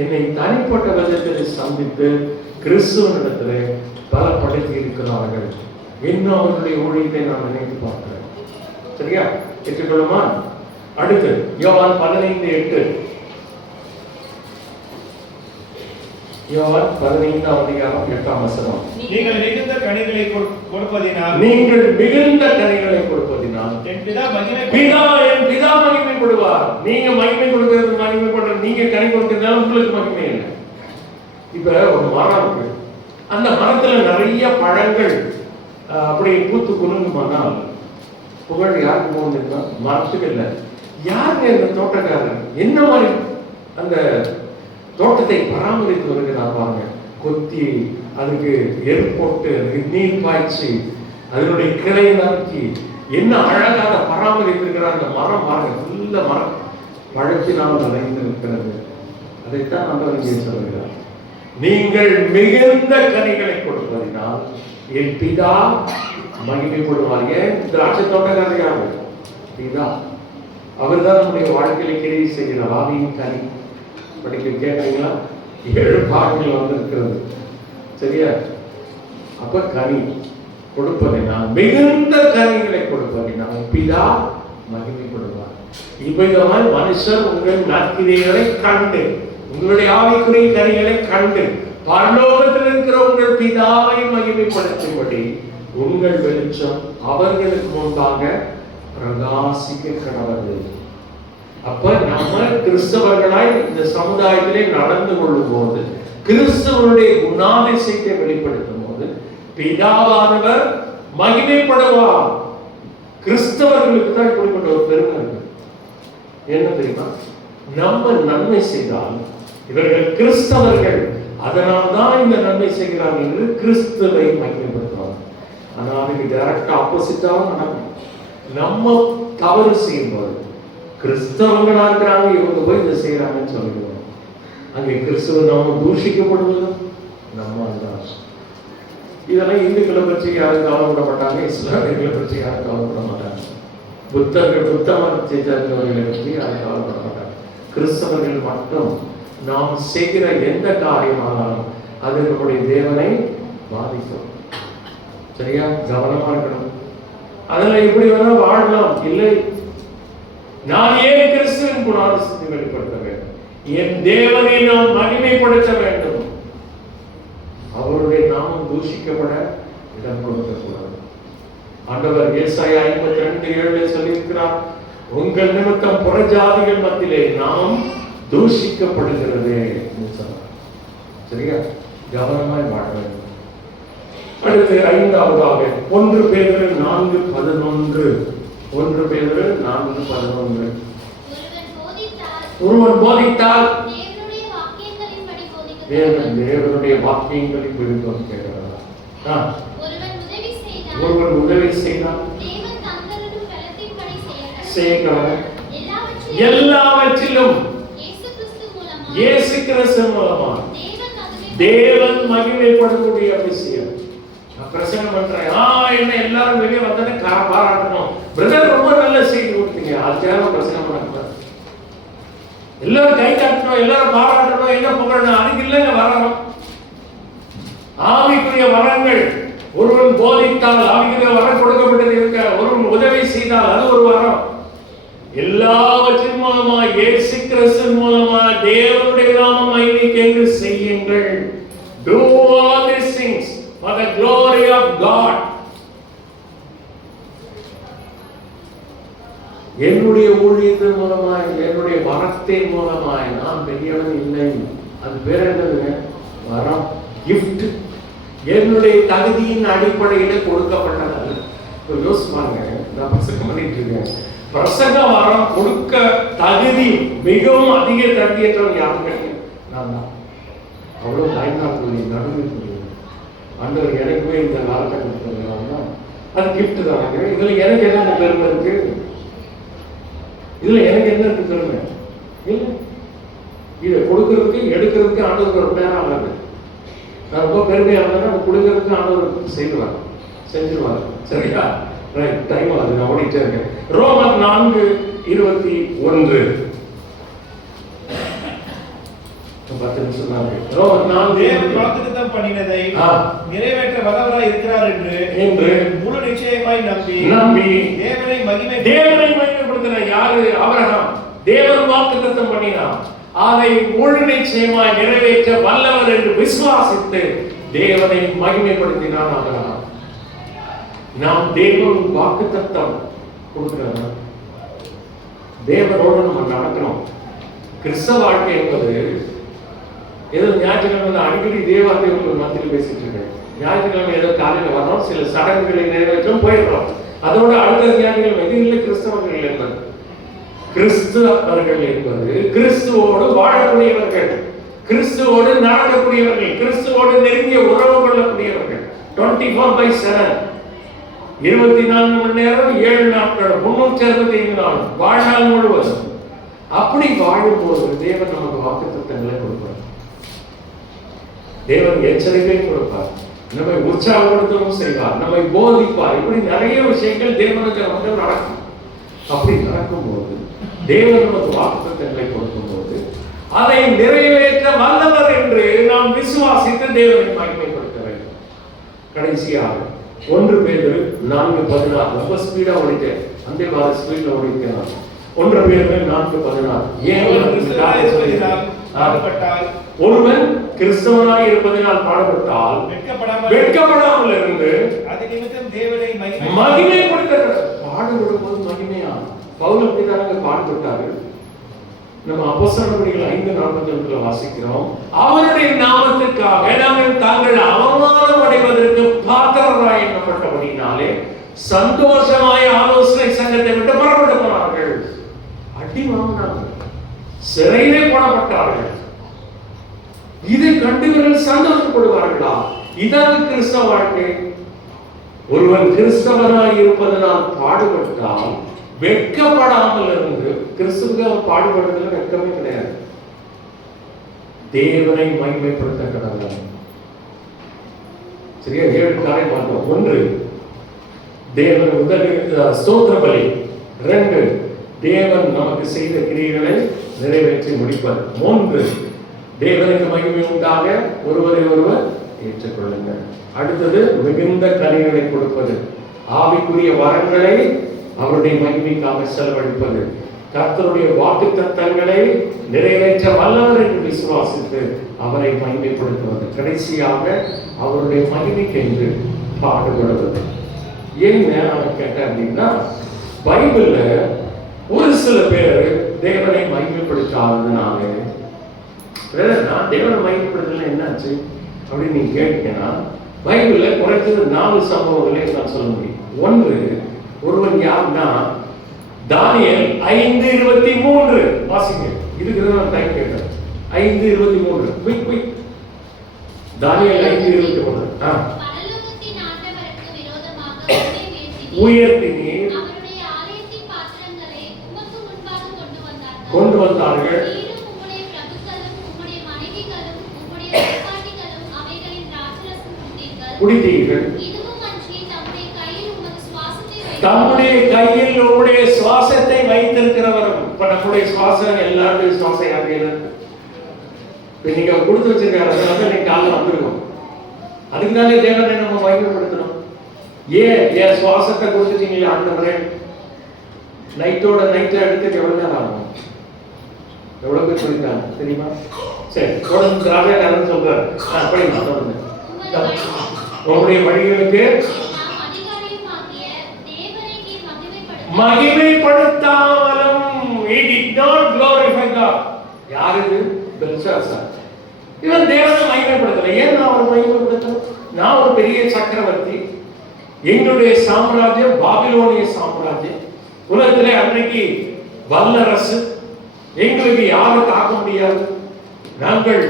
என்னை தனிப்பட்ட விதத்தில் சந்தித்து கிறிஸ்துவனிடத்தில் பலப்படுத்தி இருக்கிறார்கள். இன்னும் அவர்களுடைய ஊழியத்தை நான் நினைத்து பார்க்கிறேன். சரியா? ஏற்றுக்கொள்ளுமா? அடுத்து யோவான் 15:8. யோவான் 15ஆம் அதிகாரம் 8ஆம் வசனம். நீங்கள் மிகுந்த கனிகளை கொடுப்பதினால் என் பிதா மகிமைப்படுவார். நீங்க மகிமைப்படுற நீங்க கனி கொடுக்கிறதுனால உங்களுக்கு மகிமை இல்லை. இப்ப ஒரு மரம் இருக்கு, அந்த மரத்துல நிறைய பழங்கள் அப்படி பூத்து குலுங்குமானால் புகழ் யாருக்கு போகுதுன்னா மரத்துக்கு இல்லை. யாருங்க இந்த தோட்டக்காரர் என்ன மாதிரி அந்த தோட்டத்தை பராமரித்து வருகிறார் பாருங்க. கொத்தி, அதுக்கு எரு போட்டு, அதுக்கு நீர் பாய்ச்சி, அதனுடைய கிளையை நறுக்கி என்ன அழகாக பராமரித்திருக்கிறார். அந்த மரம் பாருங்க, நல்ல மரம் பழத்தினால் நிறைந்து இருக்கிறது. அதைத்தான் நம்ம இங்கே சொல்கிறார், நீங்கள் மிகுந்த கனிகளை கொடுப்பதினால் என் பிதா மகிமைப்படுவார். ஏன்? திராட்சை தோட்டக்காரர் யாரு? பிதா. அவர் தான் நம்முடைய வாழ்க்கையில கிரியை செய்கிறார். ஆவியின் கனி படிக்க கேட்குறீங்களா? 7 பாகங்கள் வந்திருக்கிறது. சரியா? அப்ப கனி கொடுப்பதினால், மிகுந்த கனிகளை கொடுப்பதினால் பிதா மகிமைப்படுவார். இவ்விதமாய் மனுஷர் உங்கள் நற்கிரியைகளை கண்டு, உங்களுடைய ஆவிக்குரிய கனிகளை கண்டு, பரலோகத்தில் இருக்கிற உங்கள் பிதாவை மகிமைப்படுத்தும்படி உங்கள் வெளிச்சம் அவர்களுக்கு முன்பாக பிரகாசிக்க கடவுள். அப்ப நம்ம கிறிஸ்தவர்களாய் இந்த சமுதாயத்திலே நடந்து கொள்ளும் போது, கிறிஸ்தவனுடைய குணாதிசயத்தை வெளிப்படுத்தும் போது பிதாவானவர் மகிமைப்படுவார். கிறிஸ்தவர்களுக்கு தான் இப்படிப்பட்ட ஒரு பெருமை இருக்கு. என்ன தெரியுமா? நம்ம நன்மை செய்தால் இவர்கள் கிறிஸ்தவர்கள், அதனால்தான் இந்த நன்மை செய்கிறார்கள் என்று கிறிஸ்துவை மகிமைப்படுத்துவாங்க. ஆனா அதுக்கு டைரக்டா ஆப்போசிட்டாக நடக்கும். நம்ம தவறு செய்யும்போது கிறிஸ்தவங்களா இருக்கிறாங்க, இவங்க போய் இதை செய்யறாங்கன்னு சொல்லிடுவோம். அங்கே கிறிஸ்துவ நாம தூஷிக்கப்படுவதும் நம்ம தான். இதெல்லாம் இந்துக்களை பற்றி யாரும் கவலைப்பட மாட்டாங்க, இஸ்லாமியர்களை பற்றி யாரும் கவலைப்பட மாட்டாங்க, புத்த மதத்தை சேர்ந்தவர்களை பற்றி யாரும் கவலைப்பட மாட்டாங்க. கிறிஸ்தவர்கள் மட்டும் நாம் செய்கிற எந்த காரியமானாலும் அது நம்முடைய தேவனை பாதிக்கும். சரியா? கவனமா இருக்கணும். அதில் எப்படி வேணா வாழலாம். இல்லை, நான் ஏன் கிறிஸ்துவின் குணாதிசயத்தை வெளிப்படுத்த வேண்டும்? என் தேவனை நாம் மகிமைப்படுத்த வேண்டும். அவருடைய நாமம் தூஷிக்கப்பட இடம் கொடுக்கக்கூடாது. ஆண்டவர் ஏசாயா 52:7 சொல்லியிருக்கிறார், உங்கள் நிமித்தம் புறஜாதிகள் மத்தியிலே நாம் தூஷிக்கப்படுகிறது. சரியா? கவனமாய் வாழ வேண்டும். அடுத்து 5ஆவதாக 1 பேதுரு 4:11. 1 பேதுரு 4:11. ஒருவன் போதித்தால் தேவனுடைய வாக்கியங்களின்படி போதிக்கிறார். ஒருவன் உதவி செய்தால் செய்யக்கூடாது. எல்லாவற்றிலும் இயேசு கிறிஸ்து மூலமா தேவன் மகிமைப்படக்கூடிய விஷயம். பிரசங்கம் பண்றேன், என்ன எல்லாரும் வெளியே வந்தோடனே பாராட்டணும், பிரதர் ரொம்ப நல்ல செய்தி கொடுத்தீங்க, அதுக்காக பிரசங்கம் பண்ணக்கூடாது. எல்லாரும் கை காட்டணும், எல்லாரும் பாராட்டணும், என்ன புகழணும், அதுக்கு இல்லைங்க வரணும். ஆவிக்குரிய வரங்கள், ஒருவன் போதித்தால் ஆவிக்குரிய வரம் கொடுக்கப்பட்டது இருக்க, ஒருவன் உதவி செய்தால் அது ஒரு வரம். எல்லாவற்றின் மூலமா இயேசு கிறிஸ்து மூலமா தேவனுடைய நாமம் மகிமைக்கு செய்யுங்கள். Do all these things for the glory of God. என்னுடைய ஊழியத்தின் மூலமாய், என்னுடைய வரத்தின் மூலமாய் நான் பெரியவன் இல்லை. அது பேர் என்னதுங்க? வரம், கிஃப்ட். என்னுடைய தகுதியின் அடிப்படையில் கொடுக்கப்பட்டது. யோசிப்பாங்க, நான் பிரசங்கம் பண்ணிட்டு இருக்கேன், பிரசங்க வரம் கொடுக்க தகுதி மிகவும் அதிக தகுதியற்றவன் யாருங்க? நான் தான். அவ்வளவு தாய்நாள் நடுவில் ஆண்டவர் எனக்குமே இந்த காலத்தை கொடுத்துருக்காங்க. அது கிஃப்ட் தானங்க. இதுல எனக்கு என்ன பெருமை இருக்கு? இதுல எனக்கு என்ன இருக்கு பெருமை? இல்லை, இதை கொடுக்கறதுக்கு எடுக்கிறதுக்கு ஆண்டவருக்கு ஒரு நேரம் ஆகாது. நான் ரொம்ப பெருமையாக இருந்தேன்னா கொடுக்கறதுக்கு ஆண்டவருக்கு செய்வார், செஞ்சிருவார். சரியா? ரைட், டைம் ஆகுது, நான் ஓடிட்டே இருக்கேன். ரோமர் 4:21. 10 நிமிஷம் தான் இருக்கு. ரோமர் 4 தேவன் வாக்குத்தத்தம் பண்ணினதை நிறைவேற்ற வல்லவராய் இருக்கிறார் என்று முழு நிச்சயமாய் நம்பி தேவனை மகிமைப்படுத்தின யாரு? ஆபிரகாம். தேவன் வாக்குத்தத்தம் பண்ணினார், அதை முழு நிச்சயமாய் நிறைவேற்ற வல்லவர் என்று விசுவாசித்து தேவனை மகிமைப்படுத்தினான் ஆபிரகாம். நாம் தேவன் வாக்குத்தத்தம் கொடுக்கிறார், தேவனோடு நம்ம நடக்கணும். கிறிஸ்தவ வாழ்க்கை என்பது ஏதோ ஞாயிற்றுக்கிழமை அடிக்கடி தேவாலய மத்தியில் பேசிட்டு இருக்கேன். ஞாயிற்றுக்கிழமை ஏதோ காலையில் வரோம், சில சடங்குகளை நிறைவேற்றும் போயிடுறோம். அதோட அடுத்த ஞாயிற்றுக்கிழமை இது இல்லை கிறிஸ்தவர்கள் என்பது. கிறிஸ்தவர்கள் என்பது கிறிஸ்துவோடு வாழக்கூடியவர்கள், கிறிஸ்துவோடு நடக்கக்கூடியவர்கள், கிறிஸ்துவோடு நெருங்கிய உறவு கொள்ளக்கூடியவர்கள். 24/7, 24 மணி நேரம் 7 நாட்கள் 365 நாள் வாழ்நாள் முழுவதும் அப்படி வாழும்போது தேவன் நமக்கு வாக்குத்தத்தங்களை கொடுப்பார், தேவன் எச்சரிக்கை கொடுப்பார், நம்மை உற்சாகப்படுத்தவும் செய்வார், நம்மை போதிப்பார். இப்படி நிறைய விஷயங்கள் தேவனுக்கு நமக்கு நடக்கும். அப்படி நடக்கும்போது தேவன் நமக்கு வாக்குத்தத்தங்களை கொடுக்கும்போது அதை நிறைவேற்ற வல்லவர் என்று நாம் விசுவாசித்து தேவனை மகிமைப்படுத்த வேண்டும். கடைசியாக 1 பேதுரு 4:16. ரொம்ப ஸ்பீடா ஓடிட்டேன், அந்த வார ஸ்பீட்ல ஓடிட்டேன். 1 பேதுரு 4:16. ஒருவன் கிறிஸ்தவனாய் இருப்பதனால் பாடுபட்டால் வெட்கப்படாமல் இருந்து மகிமைப்படுத்த. பாடுபடும் போது மகிமையா? பவுல் அப்படித்தாங்க பாடுபட்டாரு. நம்ம அப்போஸ்தலர்கள் 5:41 வாசிக்கிறோம், அவருடைய நாமத்துக்காக நாங்கள் தாங்கள் அவமானம் அடைவதற்கு பாத்திரராய் எண்ணப்பட்டபடினாலே சந்தோஷமாய் ஆலோசனை சங்கத்தை விட்டு புறப்பட்டு போனார்கள். அடி வாங்கினார்கள், சிறையிலே போடப்பட்டார்கள். இதை கண்டுகள் சந்தோஷப்படுவார்களா? இதான் கிறிஸ்தவ வாழ்க்கை. ஒருவன் கிறிஸ்தவனாய் இருப்பதனால் பாடுபட்டால் வெட்கப்படாமல் இருந்து, கிறிஸ்துவுக்கு பாடுபடுறதுல வெட்கமே கிடையாது, தேவனை மகிமைப்படுத்த கடவுள். சரியா? 7 காரியம் பார்த்தோம். 1, தேவன் முதல் ஸ்தோத்திர பலி. 2, தேவன் நமக்கு செய்த கிரியைகளை நிறைவேற்றி முடிப்பது. 3, தேவனுக்கு மகிமை உண்டாக ஒருவரை ஒருவர் ஏற்றுக்கொள்ளுங்கள். அடுத்தது மிகுந்த கனிகளை கொடுப்பது, ஆவிக்குரிய வரங்களை அவருடைய மகிமைக்காக செலவழிப்பது, கர்த்தருடைய வாக்குத்தத்தங்களை நிறைவேற்ற வல்லவர் என்று விசுவாசித்து அவரை மகிமைப்படுத்துவது, கடைசியாக அவருடைய மகிமைக்கு என்று பாடுபடுவது. ஏன் நான் கேட்டேன் அப்படின்னா, பைபிள்ல ஒரு சில பேர் தேவனை மகிமைப்படுத்தாததுனால, நான் தேவனை மகிமைப்படுத்தல என்னாச்சு அப்படின்னு நீங்க கேட்டீங்கன்னா, பைபிள்ல குறைந்தது 4 சம்பவங்களை நான் சொல்ல முடியும். ஒன்று, ஒருவன் யாருன்னா தானியேல் 5:23 வாசிங்க. இதுக்கு தான் நான் டைம் கேட்டேன். 5:23 குயிக் குயிக். தானியேல் 5:23. பரலோகத்தின் ஆண்டவருக்கு விரோதமாக உம்மை வீழ்த்தினீர். உயர்த்தினீர். அவருடைய ஆலயத்தின் பாத்திரங்களை உமக்கு முன்பாக கொண்டு வந்தார்கள். நீரும் உம்முடைய பிரபுக்களும் உம்முடைய மனைவிகளும் உம்முடைய வழிபாட்டிகளும் அவைகளின் திராட்சரசம் குடித்தீர்கள். இதுவும் அன்றி தம்முடைய கையில் உமது சுவாசத்தை தம்முடைய கையில் உம்முடைய சுவாசத்தை வைத்திருக்கிறவரும். இப்ப நம்முடைய சுவாசம் எல்லாருடைய சுவாசம் யாருடைய இருக்கு? இப்ப நீங்க கொடுத்து வச்சிருக்காரு, அதனால நீங்க காலைல வந்துருக்கோம். அதுக்குதானே தேவனை நம்ம மகிமைப்படுத்தணும். என் சுவாசத்தை கொடுத்துட்டீங்களே ஆண்டவரே, நைட்டோட நைட்ல எடுத்து எவ்வளவு நேரம் ஆகும்? எவ்வளவு பேர் சொல்லிட்டாங்க தெரியுமா? சரி, தொடர்ந்து ராஜா கதை சொல்றாரு. படிங்க தொடர்ந்து. உங்களுடைய வழிகளுக்கு மகிமைப்படுத்தாமலும் he did not glorify God. யார் இது? பெல்ஷாத்சார். இவன் தேவனை மகிமைப்படுத்தல. ஏன் நான் அவரை மகிமைப்படுத்தணும்? நான் ஒரு பெரிய சக்கரவர்த்தி, எங்களுடைய சாம்ராஜ்யம் பாபிலோனிய சாம்ராஜ்யம், உலகத்திலே அன்னைக்கு வல்லரசு, எங்களுக்கு யாரும் தாக்க முடியாது, நாங்கள்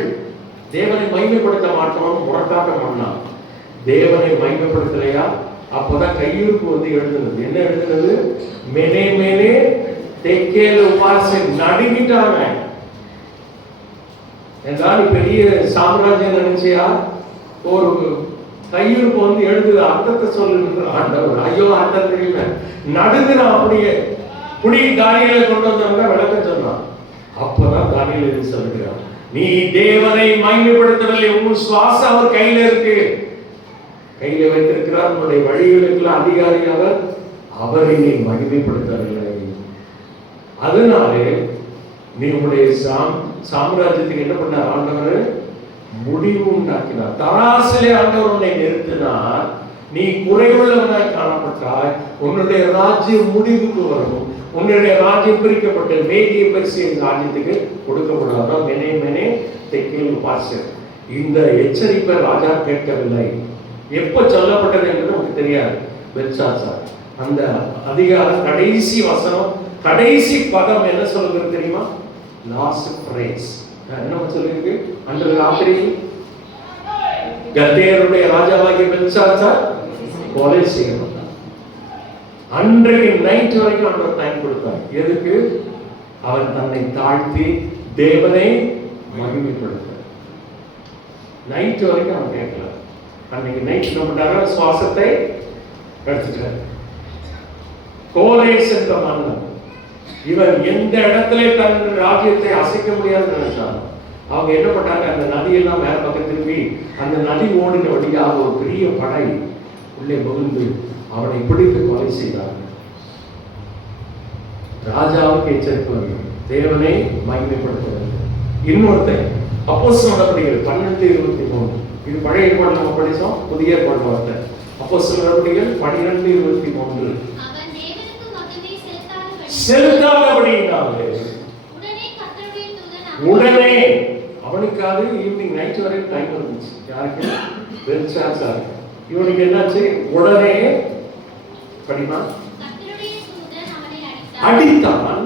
தேவனை மகிமைப்படுத்த மாட்டோம் முரட்டாக பண்ணலாம். தேவனை மகிமைப்படுத்தலையா? அப்பதான் கையிருப்பு வந்து எழுதுனது. என்ன எழுதுனது? மேனே மேனே தெக்கேல உபாசை நடுங்கிட்டாங்க. என்றால் பெரிய சாம்ராஜ்யம் நினைச்சியா? ஒரு கையிருப்பு வந்து எழுதுது, அர்த்தத்தை சொல்லுங்க ஆண்டவர். ஐயோ அர்த்தம் தெரியல, நடுங்குறான். அப்படியே புடி தானியேலை கொண்டு வந்தவங்க விளக்கம் சொன்னான். அப்பதான் தானியேல் இது சொல்லுகிறான், நீ தேவனை மகிமைப்படுத்தவில்லை, உன் சுவாசம் அவர் கையில இருக்கு, கையில வைத்திருக்கிறார். உன்னுடைய வழிகளுக்கு அதிகாரியாக அவரை நீ மகிமைப்படுத்தவில்லை. அதனாலே நீ உன்னுடைய சாம்ராஜ்யத்துக்கு என்ன பண்ண ஆண்டவர்? முடிவு உண்டாக்கினார். தராசிலே ஆண்டவர் உன்னை நிறுத்தினார். நீ குறைவுள்ளவனாய் காணப்பட்டாய். உன்னுடைய ராஜ்யம் முடிவுக்கு வரும். உன்னுடைய ராஜ்யம் பிரிக்கப்பட்ட மேதிய பெர்சியன் ராஜ்யத்துக்கு கொடுக்கப்படாதான். மெனே மெனே தெக்கேல் பாசர். இந்த எச்சரிப்பை ராஜா கேட்கவில்லை. எப்ப சொல்லப்பட்டது என்று நமக்கு தெரியாது. பெல்ஷாத்சார் அந்த அதிகாரம் கடைசி வசனம், கடைசி பதம் என்ன சொல்லுகிறது தெரியுமா? லாஸ்ட் பிரேஸ் என்ன சொல்லிருக்கு? அன்று ராத்திரி கல்தேயருடைய ராஜாவாகிய பெல்ஷாத்சார் கொலை செய்யப்பட்டார். அன்றைக்கு நைட் வரைக்கும் அவர் டைம் கொடுத்தார். எதுக்கு? அவன் தன்னை தாழ்த்தி தேவனை மகிமைப்படுத்தார். நைட் வரைக்கும் அவன் கேட்கல. அன்னைக்கு நைட் என்ன பண்ணாரு? சுவாசத்தை எடுத்துட்டார். கோரேஸ் என்ற மன்னன், இவன் எந்த இடத்துல தன் ராஜ்யத்தை அசைக்க முடியாதுன்னு நினைச்சான். அவங்க என்ன பண்ணாங்க? அந்த நதியெல்லாம் வேற பக்கம் திரும்பி அந்த நதி ஓடின வழியாக ஒரு பெரிய படை உள்ளே புகுந்து அவனை பிடித்து கொலை செய்தார்கள். ராஜாவுக்கு எச்சரிப்பு வந்தது, தேவனை மகிமைப்படுத்துவது. இன்னொருத்தன் அப்போஸ்தலர் நடவடிக்கைகள் 12:23. இது பழைய ஏற்பாடு நம்ம படிச்சோம், புதிய ஏற்பாடு வார்த்தை. அப்போஸ்தலர் நடவடிக்கைகள் 12:23. செலுத்தாதபடியினாலே உடனே அவனுக்காக ஈவினிங் நைட் வரைக்கும் டைம் இருந்துச்சு. யாருக்கு? பெல்ஷாத்சார். இவனுக்கு என்னாச்சு? உடனே படிமா அடித்தான்.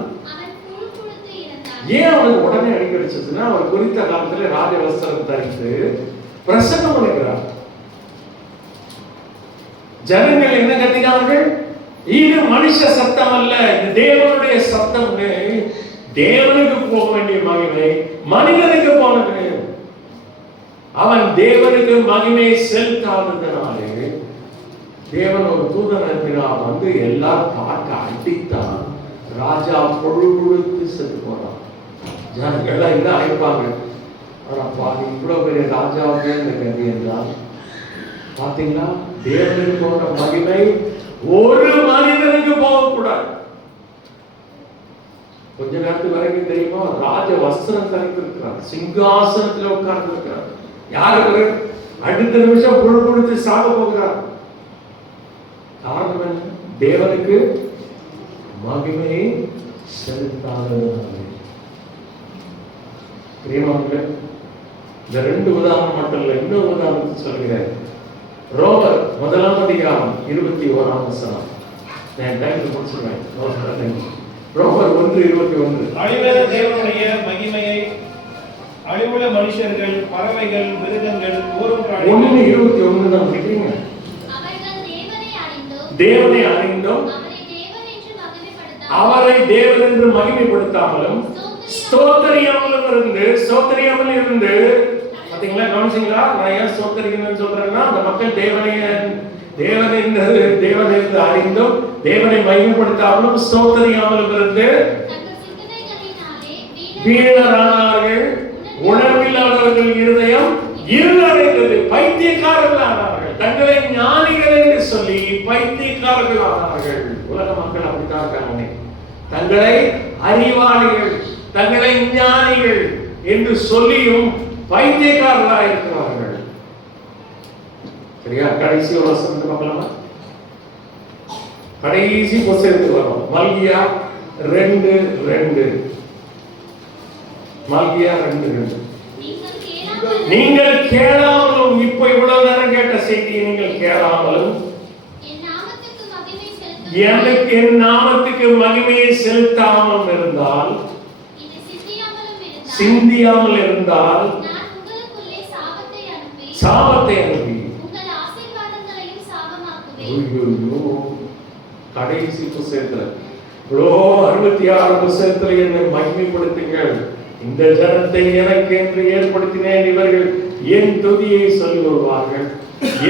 ஏன் அவனுக்கு உடனே அடிக்கடிச்சதுன்னா, அவர் குறித்த காலத்துல ராஜ வஸ்திரம் தரித்து பிரசங்கம் பண்ணுகிறார். ஜனங்கள் என்ன கத்தினார்கள்? இது மனுஷ சத்தம் அல்ல, இது தேவனுடைய சத்தம். தேவனுக்கு போக வேண்டிய மகிமை மனிதனுக்கு போனது. அவன் தேவனுக்கு மகிமை செலுத்தாததனாலே தேவன் ஒரு தூதன் அனுப்பினார். வந்து எல்லாரும் காட்ட அடித்தான். ராஜா பொழுது செத்து போறான். ஜனங்கள் என்ன ஆயிருப்பாங்க? இவ்வளவு பெரிய ராஜாவுக்கு இந்த கதி என்றால் பாத்தீங்களா? தேவனுக்கு போன்ற மகிமை ஒரு மனிதனுக்கு போகக்கூடாது. கொஞ்ச நேரத்துக்கு வரைக்கும் தெரியுமா? ராஜ வஸ்திரம் தரித்திருக்கிறார், சிங்காசனத்தில் உட்கார்ந்து இருக்கிறார். யாரு? அடுத்த நிமிஷம் புழு புழுத்து சாக போகிறார். காரணம் என்ன? தேவனுக்கு மகிமையை செலுத்தாததுனாலே. பிரியமானவர்களே, இந்த 2 உதாரணம் மட்டும் இல்லை, இன்னொரு உதாரணத்தை சொல்கிறேன். ரோமர் 1 அதிகாரம் 21 வசனம். நான் டைம்ல முடிச்சிடுவேன். ரோமர் 1:21. அழிவற்ற தேவனுடைய மகிமையை அழிவுள்ள மனுஷர்கள், பறவைகள், மிருகங்கள், ஊரும் 1:21 தான் படிக்கிறீங்க. அவர்கள் தேவனை அறிந்தோம் அவரை தேவன் என்று மகிமைப்படுத்தாமலும் ஸ்தோத்தரியாமல் இருந்து பாத்தீங்களா? கவனிச்சீங்களா? நான் ஏன் ஸ்தோத்தரிக்கணும்னு சொல்றேன்னா, அந்த மக்கள் தேவனை என்று அறிந்தும் தேவனை மகிமைப்படுத்தாமலும் ஸ்தோத்தரியாமலும் இருந்து வீணரானார்கள். உணர்வில்லாதவர்கள் இருதயம் இருளடைந்தது, பைத்தியக்காரர்கள் ஆனார்கள். தங்களை ஞானிகள் என்று சொல்லி பைத்தியக்காரர்கள் ஆனார்கள். உலக மக்கள் அப்படித்தான் இருக்காங்க. தங்களை அறிவாளிகள், தங்களை ஞானிகள் என்று சொல்லியும் பைத்தியக்காரர்களாக இருக்கிறார்கள். சரியா? கடைசி ஒரு வசனத்தை பார்க்கலாமா? கடைசி புத்தகத்துக்கு வரும். மல்கியா 2:2. மல்கியா 2:2. நீங்கள் கேளாமலும், இப்ப இவ்வளவு நேரம் கேட்ட செய்தியை நீங்கள் கேளாமலும் எனக்கு என் நாமத்துக்கு மகிமையை செலுத்தாமல் இருந்தால், சிந்தியாமல் இருந்தால் சாபத்தை அனுப்பி கடைசி புத்தகத்துல 66 புத்தகத்துல என்னை மகிமைப்படுத்துங்கள். இந்த ஜனத்தை எனக்கு என்று ஏற்படுத்தினேன், இவர்கள் என் துதியை சொல்லி வருவார்கள்.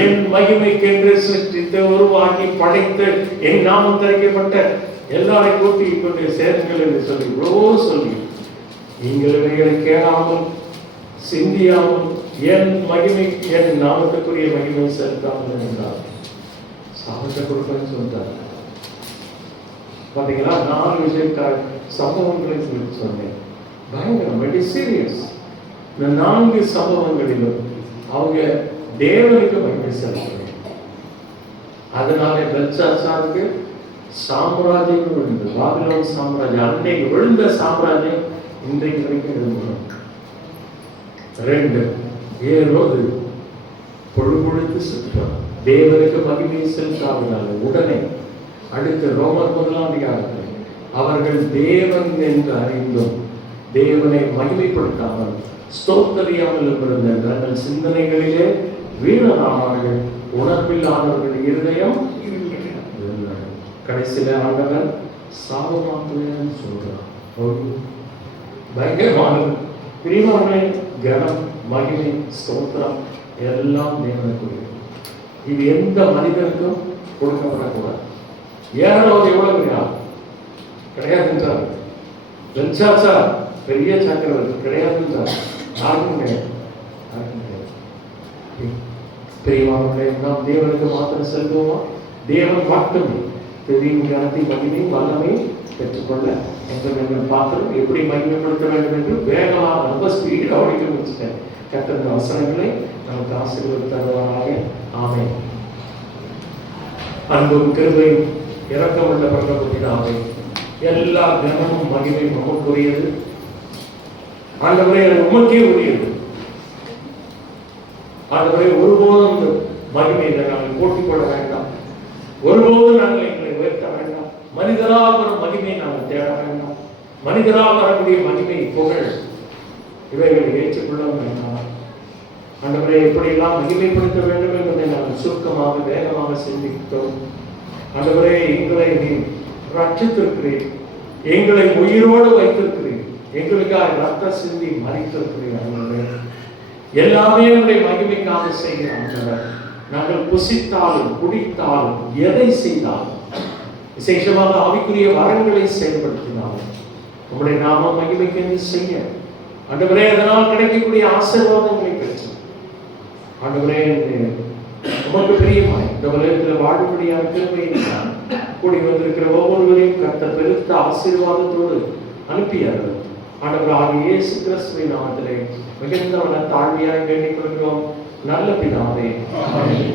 என் மகிமைக்கென்று சிருஷ்டித்து உருவாக்கி படைத்து என் நாமம் தரிக்கப்பட்ட எல்லாரையும் கூட்டி கொண்டு சேருங்கள் என்று சொல்லி நீங்கள் இவைகளை கேளாமல் சிந்தியாமல் என் மகிமை, என் நாமத்துக்குரிய மகிமை செலுத்தாமல் என்றார். சாபத்தை கொடுப்பேன்னு சொல்றார். பாத்தீங்களா? 4 விஷயத்தால் சம்பவங்களை சொன்னேன். பயங்கரம், வெரி சீரியஸ். இந்த 4 சம்பவங்களிலும் அவங்க தேவனுக்கு மகிமை செலுத்துறாங்க. அதனால பெல்ஷாத்சாருக்கு சாம்ராஜ்யம் விழுந்தது. பாபிலோன் சாம்ராஜ்யம், அன்னைக்கு விழுந்த சாம்ராஜ்யம் இன்றைக்கு வரைக்கும் எழும்பணும். 2 ஏரோது பொழுது செலுத்தார். தேவனுக்கு மகிமை செலுத்தாதனால உடனே அடுத்து ரோமர் 1 அதிகாரத்தில் அவர்கள் தேவன் என்று அறிந்தும் தேவனை மகிமைப்படுத்தாமல் ஸ்தோத்தரியாமல் இருந்த தங்கள் சிந்தனைகளிலே வீணரானார்கள். உணர்வில்லாதவர்கள் இருதயம் கடைசியில ஆண்டவர் சாபமாக்குவேன்னு சொல்றார். பயங்கரமானது. பிரியமானவர்களே, கனம், மகிமை, ஸ்தோத்திரம் எல்லாம் தேவனுக்குரியது. இது எந்த மனிதனுக்கும் கொடுக்கப்படக்கூடாது. ஏறாவது எவ்வளவு கிடையாது என்றார். பெல்ஷாத்சார் பெரிய சக்கரவர்த்தி கிடையாது என்றார். யாருக்கும் கிடையாது. பிரியமானவர்களே, நாம் தேவனுக்கு மாத்திரம் செல்வோமா? தேவன் மட்டுமே தெரியும் கனத்தை, மகிமை, வல்லமை பெற்றுக்கொள்ள எங்கள் பாத்திரம் எப்படி மகிமைப்படுத்த வேண்டும் என்று வேகமாக ரொம்ப ஸ்பீடாக ஓடிக்க முடிச்சுட்டேன். கர்த்தருடைய வசனங்களை நமக்கு ஆசீர்வாதம் தருவாராக. ஆமென். அன்பும் கிருபையும் இரக்கமுள்ள பரலோகத்தினாலே எல்லா கனமும் மகிமையும் நமக்குரியது. ஆண்டவரே, உமக்கே உரியது. ஆண்டவரே, ஒருபோதும் மகிமையில நாங்கள் போட்டிக் கொள்ள வேண்டாம். ஒருபோதும் நாங்கள் எங்களை உயர்த்த வேண்டாம். மனிதரால் வரும் மகிமையை நாங்கள் தேட வேண்டாம். மனிதரால் வரக்கூடிய மகிமை, புகழ் இவைகளை ஏற்றுக்கொள்ள வேண்டாம். ஆண்டவரே, எப்படியெல்லாம் மகிமைப்படுத்த வேண்டும் என்பதை நாங்கள் சுருக்கமாக வேகமாக சிந்தித்தோம். ஆண்டவரே, எங்களை ரட்சித்திருக்கிறேன், எங்களை உயிரோடு வைத்திருக்கிறேன், எங்களுக்காக ரத்த சிந்தி மறித்திருக்கிறேன். எல்லாமே உங்களுடைய மகிமைக்காக செய்கிறார். நாங்கள் புசித்தாலும் குடித்தாலும் எதை செய்தாலும் விசேஷமாக ஆவிக்குரிய வரங்களை செயல்படுத்தினாலும் உங்களுடைய நாம மகிமைக்கு என்று செய்ய ஆண்டவரே, அதனால் கிடைக்கக்கூடிய ஆசீர்வாதங்களை பெற்று ஆண்டவரே, உமக்கு பிரியமாய் இந்த உலகத்தில் வாழும்படியாக கிருபையினால் கூடி வந்திருக்கிற ஒவ்வொருவரையும் கர்த்தர் பெருத்த ஆசீர்வாதத்தோடு அனுப்பியார்கள். ஆண்டவராகிய இயேசு கிறிஸ்துவின் நாமத்திலே மிகுந்த தாழ்மையாக வேண்டிக் கொள்கிறோம். நல்ல பிதாவே, ஆமென்.